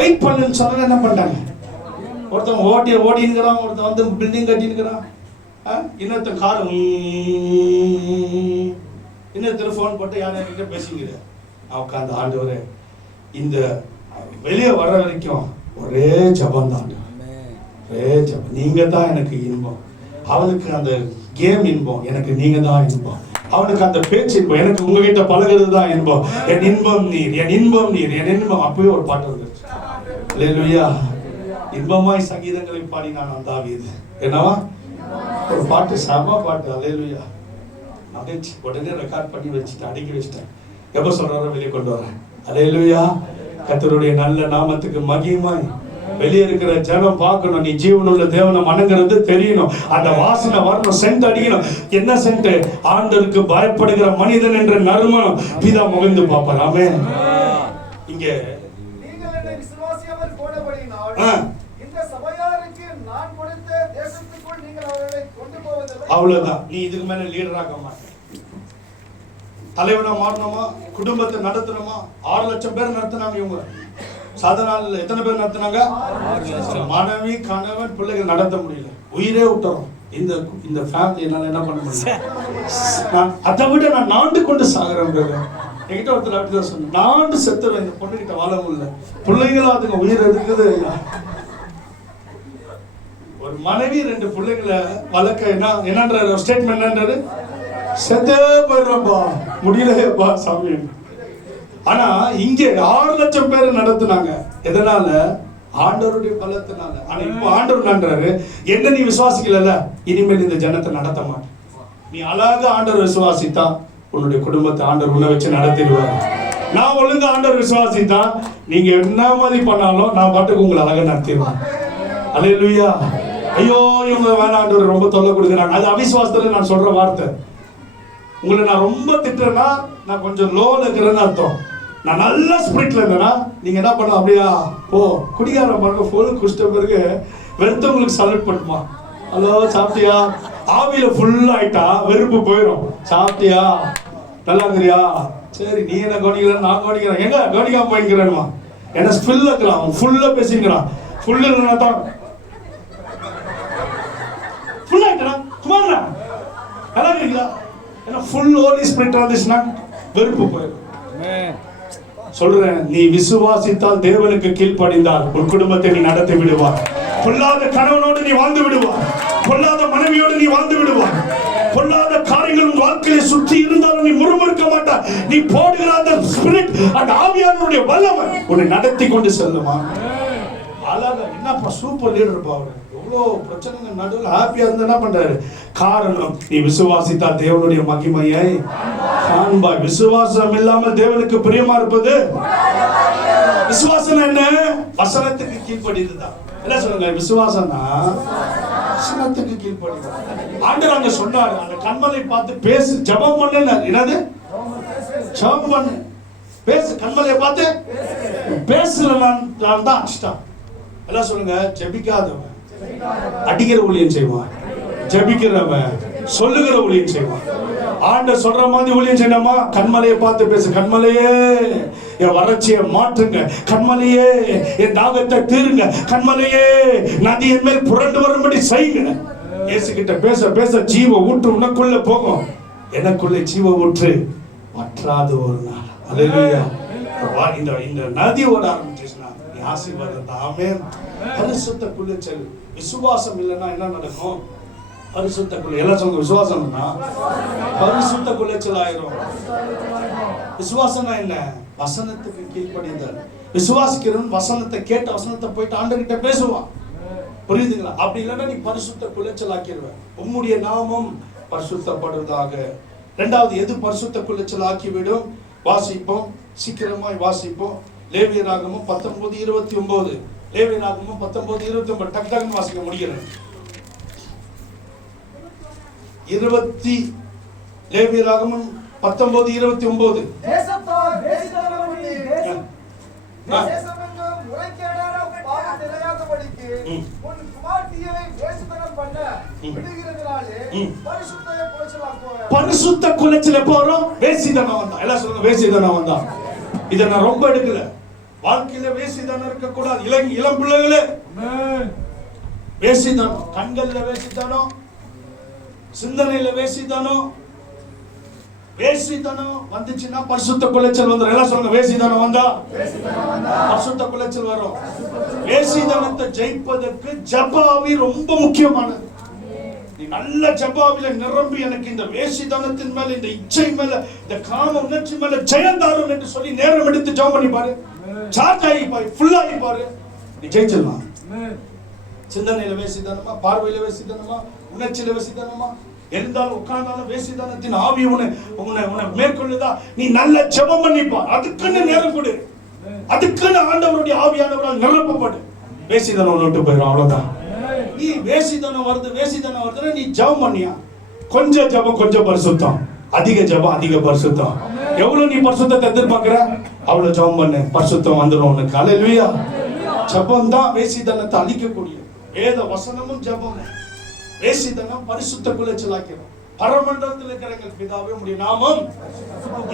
வெயிட் பண்ணுன்னு சொன்னா என்ன பண்ணிட்டாங்க? ஒருத்தன் ஓடிங்கிறான், ஒருத்தன் வந்து பில்டிங் கட்டினுக்கிறான், இன்னொருத்தன் கார், இன்னொருத்தர் ஃபோன் போட்டு யார்கிட்ட பேசிங்கிற. உட்காந்து ஆண்டவரே இந்த வெளியே வர வரைக்கும் ஒரே ஜபம் தான், ஒரே ஜபம். நீங்க தான் எனக்கு இன்பம். அவனுக்கு அந்த கேம் இன்பம், எனக்கு நீங்க தான் இன்பம். அவனுக்கு அந்த பேச்சு இன்பம், எனக்கு உங்ககிட்ட பழகிறது தான் இன்பம். என் இன்பம் நீர், என் இன்பம் நீர், என் இன்பம். அப்பவே ஒரு பாட்டு வந்துருச்சு. அல்லேலூயா. இன்பமாய் சங்கீதங்களை பாடினான் அந்த தாவீது. என்னவா ஒரு பாட்டு, செம பாட்டு. அல்லேலூயா. மகிழ்ச்சி. உடனே ரெக்கார்ட் பண்ணி வச்சுட்டு அடுக்கி வச்சுட்டேன். எப்ப சொல்றாரோ வெளியே கொண்டு வரேன். அல்லேலூயா. கர்த்தருடைய நல்ல நாமத்துக்கு மகிமை. வெளியே இருக்கிற ஜனம் பார்க்கணும், நீ ஜீவனுள்ள தேவனை வணங்குறது தெரியணும், அந்த வாசனை வரணும், சென்ட் அடிக்கணும். என்ன சென்ட்? ஆண்டவருக்கு பயப்படுகிற மனிதன் என்ற நறுமணம் பிதா முகந்து பார்ப்பார். ஆமென். இங்க நீங்கள் என்னை விசுவாசியாமல் போனபடியினால் இந்த சபையாருக்கு நான் கொடுத்த தேசத்துக்குள் நீங்கள் அவர்களை கொண்டு போவதில்லை. அவ்வளவுதான். நீ இதுக்கு மேல லீடர் ஆக மாட்டேன். தலைவனா மாறணுமா, குடும்பத்தை நடத்தணுமா? 6 லட்சம் பேர் நடத்தினாங்க இவங்க. சாதனால எத்தனை பேர் நடத்தினாங்க? மனைவி, கணவன், பிள்ளைகள் நடத்த முடியல, உயிரே விட்டுறோம். இந்த ஃபேமிலி என்னால என்ன பண்ண முடியல. அதை விட நான் நாண்டு கொண்டு சாகிறேன். என்கிட்ட ஒருத்தர் அப்படிதான் சொன்ன, நாண்டு செத்துறேன், இந்த பொண்ணுகிட்ட வாழ முடியல, பிள்ளைங்களும் அதுங்க உயிர் இருக்குது. ஒரு மனைவி 2 பிள்ளைங்களை வளர்க்க என்னன்றாரு ஸ்டேட்மெண்ட் என்னன்றாரு? செத்தே போயிடுறப்பா, முடியலையப்பா சாமி. ஆனா இங்கே 6 லட்சம் பேர் நடத்தினாங்க. எதனால? ஆண்டவருடைய பலத்தினால. ஆனா இப்ப ஆண்டவர் நன்றாரு, என்ன நீ விசுவாசிக்கல, இனிமேல் இந்த ஜனத்தை நடத்த மாட்டேன். நீ அழகா ஆண்டவர் விசுவாசித்தா உன்னுடைய குடும்பத்தை ஆண்டவர் உன்னை வச்சு நடத்திடுவார். நான் ஒழுங்கா ஆண்டவர் விசுவாசித்தா நீங்க என்ன மாதிரி பண்ணாலும் நான் பாட்டுக்கு உங்களை அழகா நடத்திடுவேன். அல்லேலூயா. ஐயோ இவங்க வேணாம், ஆண்டவர் ரொம்ப தொல்லை கொடுக்குறாங்க. அது அவிசுவாசத்துல நான் சொல்ற வார்த்தை. உங்களை நான் ரொம்ப திட்டுறேன்னா நான் கொஞ்சம் லோல இருக்கிறேன்னு அர்த்தம். நான் நல்ல ஸ்பிரிட்ல இருந்தேன்னா நீங்க என்ன பண்ணலாம், அப்படியா ஓ குடிகார பாருங்க, ஃபுல் குடிச்சிட்ட பிறகு வெறுத்தவங்களுக்கு சல்யூட் பண்ணுமா. ஹலோ சாப்பிட்டியா? ஆவியில ஃபுல் ஆயிட்டா வெறுப்பு போயிடும். சாப்பிட்டியா? நல்லா இருக்கிறியா? சரி, நீ என்ன கவனிக்கிற, நான் கவனிக்கிறேன். எங்க கவனிக்காம போயிருக்கிறேன்மா? என்ன ஸ்பில் இருக்கலாம், ஃபுல்லா பேசிக்கிறான். ஃபுல்லு தான் ஃபுல் ஆயிட்டா சும்மா நல்லா இருக்கிறீங்களா? ஏன்னா ஃபுல் ஹோலி ஸ்பிரிட் வந்துச்சுன்னா வெறுப்பு போயிடும். சொல்றேன், நீ விசுவாசித்தால், தேவனுக்கு கீழ்ப்படிந்தால் உன் குடும்பத்தை நீ நடத்தி விடுவார். பொல்லாத கணவனோடு நீ வாழ்ந்து விடுவார். பொல்லாத மனைவியோடு நீ வாழ்ந்து விடுவார். பொல்லாத காரியங்கள் உன் வாழ்க்கையை சுற்றி இருந்தாலும் நீ முறுமுறுக்க மாட்டாய். நீ போடுகிற அந்த ஸ்பிரிட், அந்த ஆவியானவருடைய வல்லமை உன்னை நடத்தி கொண்டு செல்லுமா. அழகா என்னப்பா சூப்பர் லீடர் பா. அவரு எவ்வளோ பிரச்சனைகள் நடுவில் ஹாப்பியா இருந்து என்ன பண்றாரு? காரணம், நீ விசுவாசித்தா தேவனுடைய மகிமையை காண்பாய். விசுவாசம் இல்லாமல் தேவனுக்கு பிரியமா இருப்பது. விசுவாசம் என்ன? வசனத்துக்கு கீழ்ப்படிதான். என்ன சொல்லுங்க? விசுவாசம்னா வசனத்துக்கு கீழ்ப்படிதான். ஆண்டவர் அங்க சொன்னாரு, அந்த கண்மலை பார்த்து பேசு, ஜெபம் பண்ணு. என்னது? ஜெபம் பண்ணு, பேசு. கண்மலையை பார்த்து பேசலாம் தான் அடிச்சிட்டான். எல்லாம் சொல்லுங்க, ஜெபிக்காதவன் அடிக்கிற ஊழியம் செய்வான், ஜெபிக்கிறவன் சொல்லுகிற ஊழியம் செய்வான். ஆண்டவர் சொல்ற மாதிரி ஊழியம் செய்யணுமா? கண்மலையை பார்த்து பேசு. கண்மலையே, என் வறட்சியை மாற்றுங்க. கண்மலையே, என் தாகத்தை தீருங்க. கண்மலையே, நதி என் மேல் புரண்டு வரும்படி செய்யுங்க. இயேசு கிட்ட பேச பேச ஜீவ ஊற்று உனக்குள்ள போகும். எனக்குள்ளே ஜீவ ஊற்று வற்றாத ஒரு நாள். அல்லேலூயா. இந்த நதி ஓட ஆரம்பிச்சுச்சுன்னா நீ ஆசீர்வாதம். ஆமென். பரிசுத்த குளிச்சல். விசுவாசம் இல்லைன்னா என்ன நடக்கும்? பரிசுத்த குளி. எல்லாம் சொல்லுங்க, விசுவாசம்னா பரிசுத்த குளிச்சல் ஆயிரும். விசுவாசம்னா என்ன? வசனத்துக்கு கீழ்ப்படிதல். விசுவாசிக்கிறவன் வசனத்தை கேட்ட வசனத்தை போயிட்டு ஆண்டவர்கிட்ட பேசுவான். புரியுதுங்களா? அப்படி இல்லைன்னா நீ பரிசுத்த குளிச்சல் ஆக்கிடுவேன். உம்முடைய நாமம் பரிசுத்தப்படுவதாக. இரண்டாவது, எது பரிசுத்த குளிச்சல் ஆக்கிவிடும்? வாசிப்போம், சீக்கிரமாய் வாசிப்போம். லேவியராகமம் 19:29. லேவியராகமம் 19:29. டக்கு டக்குன்னு வாசிக்க முடிகிறேன். லேவியராகமம் 19:29. தேசத்தார் வேசித்தனம் பண்ணி தேசமெங்கும் முறைகேடான பாவம் நிறையாதபடிக்கு உன் குமாரத்தியை வேசித்தனம் பண்ண விடுகிறதினாலே பரிசுத்த குலைச்சலாக்குவார். பரிசுத்த குலைச்சல் எப்போ வரும்? வேசித்தனம் வந்தா. எல்லாம் சொல்லுங்க, வேசித்தனம் வந்தா. இதை நான் ரொம்ப எடுக்கல. வாழ்க்கையில வேசித்தனம் இருக்க கூடாது. இளம் பிள்ளைகளே, வேசித்தனம், கண்கள்ல வேசித்தனம், சிந்தனையில வேசித்தனம். வேசித்தனம் வந்துச்சுன்னா பரிசுத்த குலைச்சல் வந்துடும். எல்லாம் சொல்லுங்க, வேசித்தனம் வந்தா பரிசுத்த குலைச்சல் வரும். வேசித்தனத்தை ஜெயிப்பதற்கு ஜெபாவி ரொம்ப முக்கியமானது. நீ நல்ல ஜெபாவில நிரம்பி, எனக்கு இந்த வேசித்தனத்தின் மேல, இந்த இச்சை மேல, இந்த காம உணர்ச்சி மேல ஜெயந்தாரும் என்று சொல்லி நேரம் எடுத்து ஜெபம் பண்ணி பாரு. சார்ஜ் ஆகி பாரு, ஃபுல் ஆகி பாரு, நீ ஜெயிச்சிடலாம். சிந்தனையில வேசித்தனமா, பார்வையில வேசித்தனமா, உணர்ச்சியில வேசித்தனமா, எழுந்தாலும் உட்கார்ந்தாலும் வேசித்தனத்தின் ஆவி உன்னை மேற்கொள்ளுதா? நீ நல்ல ஜெபம் பண்ணிப்பா. அதுக்குன்னு நேரம் கொடு. அதுக்குன்னு ஆண்டவருடைய ஆவியானவரால் நிரப்பப்படு. வேசித்தனம் விட்டு போயிடும். அவ்வளவுதான். நீ வேசித்தனம் வருதுன்னா நீ ஜெபம் பண்ணியா? கொஞ்சம் ஜெபம் கொஞ்சம் பரிசுத்தம், அதிக ஜெபம் அதிக பரிசுத்தம். எவ்வளவு நீ பரிசுத்தத்தை எதிர்பார்க்கிற அவ்வளவு ஜெபம் பண்ணு, பரிசுத்தம் வந்துடும் உனக்கு. அல்லேலூயா. ஜெபம் தான் வேசித்தனத்தை அழிக்கக்கூடிய. வேத வசனமும் ஜெபமும். வேசித்தனம் பரிசுத்த குலைச்சலாக்கிறோம். பரமண்டலத்தில் இருக்கிற எங்கள் பிதாவே, உம்முடைய நாமம்.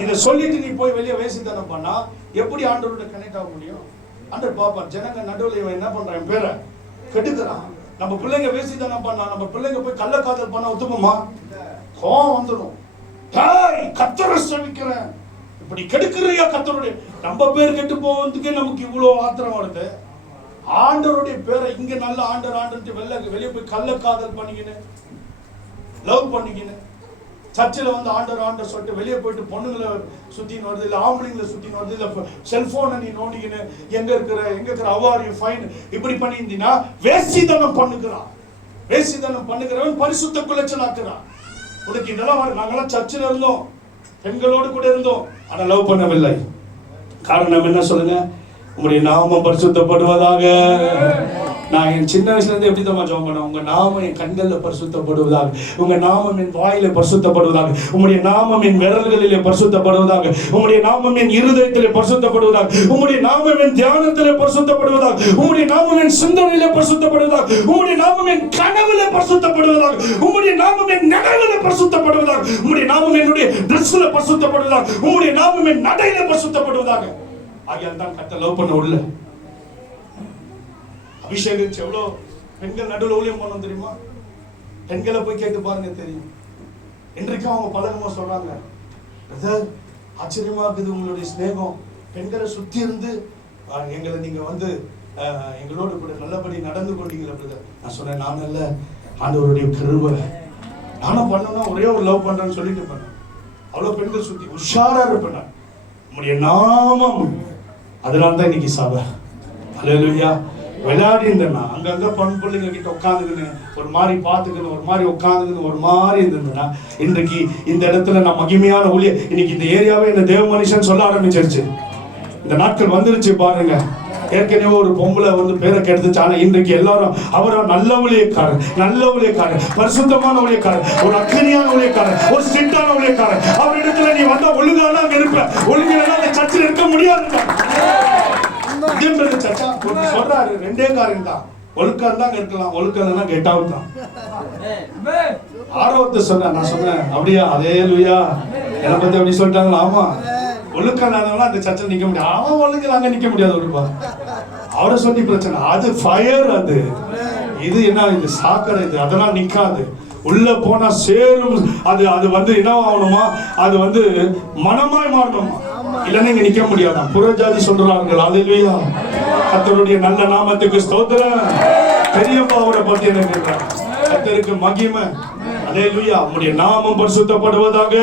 இதை சொல்லிட்டு நீ போய் வெளியே வேசித்தனம் பண்ணா எப்படி ஆண்டவரோட கனெக்ட் ஆக முடியும்? ஆண்டவர் பாப்பார், ஜனங்க நடுவில் இவன் என்ன பண்றான், பேரை கெடுக்கிறான். நம்ம பிள்ளைங்க வேசித்தனம் பண்ணா, நம்ம பிள்ளைங்க போய் கள்ளக்காதல் பண்ண ஒத்துக்குமா? கோவம் வந்துடும். கர்த்தரை சேவிக்கிறேன், இப்படி கெடுக்கிறியா கர்த்தருடைய. நம்ம பேர் கெட்டு போவதுக்கே நமக்கு இவ்வளவு ஆத்திரம் வருது. ஆண்டவருடைய பேரை இங்க நல்ல ஆண்டர் வெளியே போய் கள்ளக்காதல் பண்ணிக்கின்னு, லவ் பண்ணிக்கின்னு, சர்ச்சில் வந்து ஆண்டர் சொல்லிட்டு வெளியே போயிட்டு பொண்ணுங்களை சுத்தின்னு வருது, இல்லை ஆம்பளைங்களை சுத்தின்னு வருது, இல்லை செல்போனை நீ நோண்டிக்கின்னு எங்க இருக்கிற அவாரி ஃபைன் இப்படி பண்ணியிருந்தீங்கன்னா வேசித்தனம் பண்ணுகிறான். வேசித்தனம் பண்ணுகிறவன் பரிசுத்த குலைச்சல் ஆக்குறான். உனக்கு இதெல்லாம் வரும். நாங்கெல்லாம் சர்ச்சில் இருந்தோம், பெண்களோடு கூட இருந்தோம், ஆனா லவ் பண்ணவில்லை. காரணம் என்ன சொல்லுங்க? உம்முடைய நாமம் பரிசுத்தப்படுவதாக. நான் என் சின்ன வயசுல இருந்து எப்படி தான் ஜெபம் பண்ணேன், உங்க நாமம் என் கண்கள்ல பரிசுத்தப்படுவதாக, உங்க நாமம் என் வாயில பரிசுத்தப்படுவதாக, உம்முடைய நாமம் என் விரல்களிலே பரிசுத்தப்படுவதாக, உம்முடைய நாமம் என் இருதயத்திலே பரிசுத்தப்படுவதாக, உம்முடைய நாமம் என் தியானத்திலே பரிசுத்தப்படுவதாக, உம்முடைய நாமம் என் சிந்தனையிலே பரிசுத்தப்படுவதாக, உம்முடைய நாமம் என் கனவிலே பரிசுத்தப்படுவதாக, உம்முடைய நாமம் என் நடையிலே பரிசுத்தப்படுவதாக, உம்முடைய நாமம் என்னுடைய ட்ரெஸ்ல பரிசுத்தப்படுவதாக, உம்முடைய நாமம் என் நடையிலே பரிசுத்தப்படுவதாக. ஆகையால் தான் கர்த்தர் லவ் பண்ண உள்ள அபிஷேகிச்சு எவ்வளோ பெண்கள் நடுவில் ஊழியம் பண்ணணும் தெரியுமா? பெண்களை போய் கேட்டு பாருங்க தெரியும். இன்றைக்கும் அவங்க பழக்கமா சொல்றாங்க, பிரதர் ஆச்சரியமா இருக்குது உங்களுடைய ஸ்நேகம், பெண்களை சுத்தி இருந்து எங்களை நீங்க வந்து எங்களோடு கூட நல்லபடி நடந்து கொண்டீங்களா பிரதர். நான் சொன்னேன், நான் இல்ல, ஆண்டவருடைய கிருபை. நானும் பண்ணணும்னா ஒரே ஒரு லவ் பண்றேன்னு சொல்லிட்டு பண்ணேன். அவ்வளவு பெண்கள் சுத்தி உஷாரா இருப்பேன். உங்களுடைய நாமம், அதனால தான் இன்னைக்கு சபை. அல்லேலூயா. விளையாடி இருந்தேன்னா அங்கங்க பெண் பிள்ளைங்க கிட்ட உட்காந்துக்கின்னு ஒரு மாதிரி பார்த்துக்கணும், ஒரு மாதிரி உட்காந்துக்கணும், ஒரு மாதிரி இருந்ததுன்னா இன்றைக்கு இந்த இடத்துல நான் மகிமையான ஊழிய, இன்னைக்கு இந்த ஏரியாவே இந்த தேவ மனுஷன் சொல்ல ஆரம்பிச்சிருச்சு. இந்த நாட்கள் வந்துருச்சு பாருங்க. ஏற்கனவே ஒரு பொம்பளை வந்து பேரை கெடுத்துச்சு, ஆனா இன்றைக்கு எல்லாரும் அவரா நல்ல ஊழியக்காரர், நல்ல ஊழியக்காரர், பரிசுத்தமான ஊழியக்காரர், ஒரு அக்கனியான ஊழியக்காரர், ஒரு ஸ்ட்ரிக்டான ஊழியக்காரர். அவர் இடத்துல நீ வந்தா ஒழுங்கான அங்க இருப்ப, ஒழுங்கான அந்த சர்ச்சில் இருக்க முடியாது. சொல்றாரு ரெண்டே காரியம் தான், ஒழுக்கம் தான் இருக்கலாம், ஒழுக்கம் கெட் அவுட் தான். ஆரோக்கியத்தை சொன்ன, நான் சொன்னேன் அப்படியா, அதே லுயா என்னை பத்தி அப்படி சொல்லிட்டாங்களா? ஆமா, ஒழுக்கம் அந்த சர்ச்சில் நிக்க முடியாது. அவன் ஒழுங்கு அங்க நிக்க முடியாது. ஒழுப்பா அவரை சொல்லி பிரச்சனை, அது ஃபயர், அது இது என்ன, இது சாக்கடை, இது அதெல்லாம் நிக்காது. உள்ள போனா சேரும், அது அது வந்து என்ன ஆகணுமா, அது வந்து மனமாய் மாறணுமா, இல்லைன்னா இங்க நிக்க முடியாதான். புறஜாதி சொல்றார்கள். அல்லேலூயா. கர்த்தருடைய நல்ல நாமத்துக்கு ஸ்தோத்திரம். பெரியப்பா அவரை பத்தி என்ன கேட்கிறார்? கர்த்தருக்கு மகிமை. அல்லேலூயா. உம்முடைய நாமம் பரிசுத்தப்படுவதாக.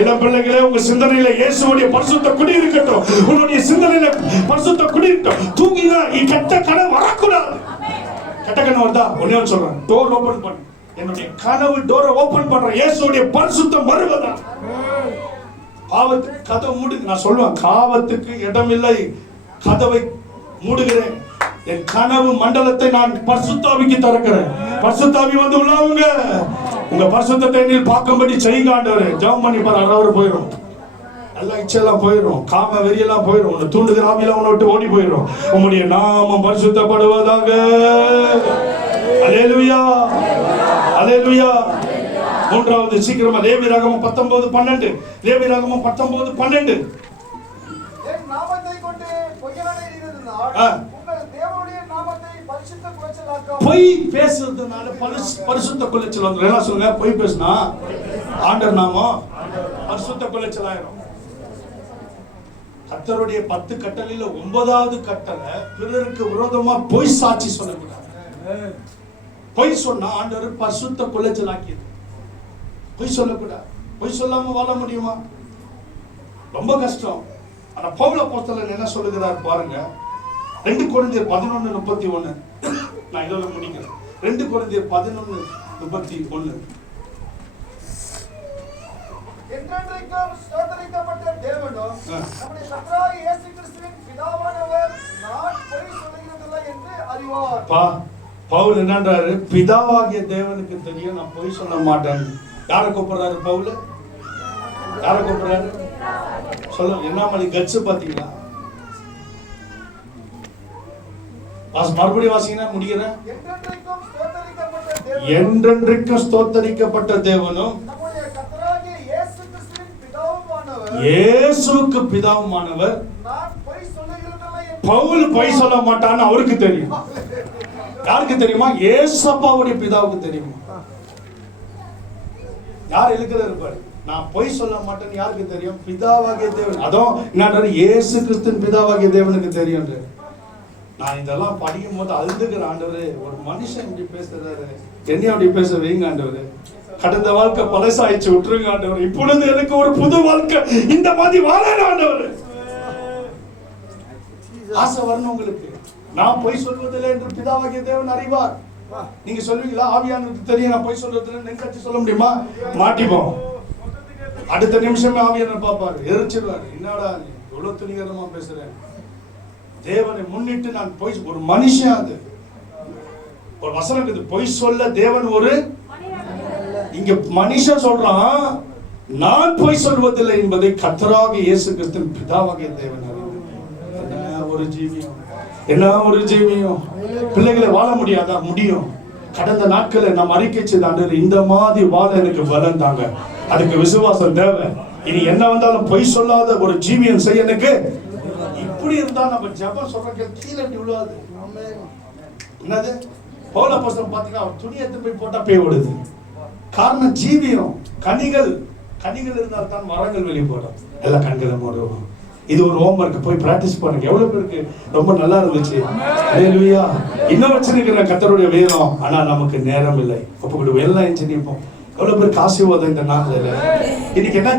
இளம் பிள்ளைகளே, உங்க சிந்தனையில இயேசுவுடைய பரிசுத்த குடி இருக்கட்டும். உன்னுடைய சிந்தனையில பரிசுத்த குடி இருக்கட்டும். தூங்கினா கெட்ட கனவு வரக்கூடாது. கெட்ட கனவு வருதா, ஒண்ணே சொல்றேன், டோர் ஓபன் பண்ணு. என்னுடைய கனவு டோரை ஓபன் பண்றேன், இயேசுவுடைய பரிசுத்தம் வருவதா. காவத்துக்கு கதவை மூடு. நான் சொல்லுவேன், காவத்துக்கு இடமில்லை, கதவை மூடுகிறேன். என் கனவு மண்டலத்தை நான் பரிசுத்தாவிக்கு திறக்கிறேன். பரிசுத்தாவி வந்து உள்ளவங்க உங்க பரிசுத்தத்தை நீர் பார்க்கும்படி செய்யுங்க ஆண்டவரே. ஜெபம் பண்ணி பாரு, அறவர் போயிடும், எல்லாம் இச்செல்லாம் போயிடும், காம வெறியெல்லாம் போயிடும், உன்னை தூண்டுகிற ஆவியெல்லாம் உன்னை விட்டு ஓடி போயிடும். உம்முடைய நாமம் பரிசுத்தப்படுவதாக. அல்லேலூயா, அல்லேலூயா. மூன்றாவது சீக்கிரமா லேவியராகமம் 19:12. லேவியராகமம் 19:12. என் நாமத்தை கொண்டு பொய்யலாக எழுதினால் உங்கள் தேவனுடைய நாமத்தை பரிசுத்த குலைச்சலாக்கும். பொய் பேசுறதுனால பரிசுத்த குலைச்சல் வந்து என்ன சொல்லுங்க? பொய் பேசினா ஆண்டவர் நாமம் பரிசுத்த குலைச்சல் ஆயிரும். கர்த்தருடைய 10 கட்டளையில 9வது கட்டளை பிறருக்கு விரோதமா பொய் சாட்சி சொல்லக்கூடாது. பொய் சொன்னா ஆண்டவர் பரிசுத்த குலைச்சல் ஆக்கியது. பொய் சொல்லக்கூடாது. பொய் சொல்லாம வாழ முடியுமா? ரொம்ப கஷ்டம். ஆனா பவுல் அப்போஸ்தலன் என்ன சொல்லுகிறார் பாருங்க. 2 கொரிந்தியர் 11:31. நான் இதோட முடிக்கிறேன். 2 கொரிந்தியர் 11:31. என்றென்றைக்கும் ஸ்தோத்திரிக்கப்பட்ட தேவனும் நம்முடைய கர்த்தராகிய இயேசு கிறிஸ்துவின் பிதாவானவர் நான் பொய் சொல்லுகிறதில்லை என்று அறிவார். பவுல் என்னன்றாரு? பிதாவாகிய தேவனுக்கு தெரியும் நான் பொய் சொல்ல மாட்டேன். யாரை கூப்பிடுறாரு பவுல்? யாரை கூப்பிடுறாரு? சொல்ல என்ன மாதிரி கட்ஸ் பாத்தீங்களா? மறுபடியும் வாசிங்கன்னா முடிக்கிறேன். என்றென்றைக்கும் ஸ்தோத்தரிக்கப்பட்ட தேவனும் இயேசுவுக்கு பிதாவுமானவர். பவுல் பொய் சொல்ல மாட்டான்னு அவருக்கு தெரியும். யாருக்கு தெரியுமா? ஏசப்பாவுடைய பிதாவுக்கு தெரியுமா? யார் எழுக்கிறாரு பாரு, நான் பொய் சொல்ல மாட்டேன்னு யாருக்கு தெரியும்? பிதாவாகிய தேவன். அதுவும் என்ன, இயேசு கிறிஸ்துவின் பிதாவாகிய தேவனுக்கு தெரியும். நான் இதெல்லாம் படிக்கும் போது அழுதுகிற ஆண்டவரே, ஒரு மனுஷன் இப்படி பேசுறாரு, என்னையும் அப்படி பேச வைங்க ஆண்டவரே. கடந்த வாழ்க்கை பழசாயிச்சு, விட்டுருங்க ஆண்டவர். இப்பொழுது எனக்கு ஒரு புது வாழ்க்கை, இந்த மாதிரி வாழ ஆண்டவர். ஆசை வரணும் உங்களுக்கு. நான் பொய் சொல்வதில்லை என்று பிதாவாகிய தேவன் அறிவார். நீங்க சொல்லுவீங்களா? ஆவியானவருக்கு தெரியும் நான் பொய் சொல்றதில்லை. நெஞ்சு சொல்ல முடியுமா? மாட்டிப்போம். அடுத்த நிமிஷமே ஆவியானவர் பார்ப்பாரு, எரிச்சிருவாரு. என்னடா நீ எவ்வளவு துணிகரமா பேசுறேன்? தேவனை முன்னிட்டு நான் பொய், ஒரு மனுஷன் அது ஒரு வசனம் இருக்குது, பொய் சொல்ல தேவன் ஒரு, இங்க மனுஷன் சொல்றான் நான் பொய் சொல்வதில்லை என்பதை கர்த்தராகிய இயேசு கிறிஸ்துவின் பிதாவாகிய தேவன் அறிந்திருக்கிறார். என்ன ஒரு ஜீவியம், என்ன ஒரு ஜீவியம். பிள்ளைகளை வாழ முடியாதா? முடியும். கடந்த நாட்களில் நாம் அறிக்கை செய்த ஆண்டவரே, இந்த மாதிரி வாழ எனக்கு பலன் தாங்க, அதுக்கு விசுவாசம் தேவை. இனி என்ன வந்தாலும் பொய் சொல்லாத ஒரு ஜீவியம் செய்ய எனக்கு. இப்படி இருந்தா நம்ம ஜெபம் சொல்ற கீழே விழுவாது. என்னது பவுல் அப்போஸ்தலன் பாத்தீங்கன்னா, அவர் துணி எடுத்து போய் போட்டா பேய் ஓடுது. காரணம் ஜீவியம். கனிகள் இருந்தால் தான் மரங்கள் வெளிப்படும். எல்லா கண்களை மூடுவோம். இது ஒரு ஹோம்வொர்க், போய் பிராக்டிஸ் பண்ணுங்க. எவ்வளவு பேருக்கு ரொம்ப நல்லா இருந்துச்சு. ஹல்லேலூயா. இன்னும் வச்சிருக்கிற கர்த்தருடைய வேதம், ஆனா நமக்கு நேரம் இல்லை. ஒப்புக்கிட்டு எல்லாம் எஞ்சி நிற்போம். எவ்வளவு பேருக்கு ஆசீர்வாதம் இந்த நாள்ல. இன்னைக்கு என்ன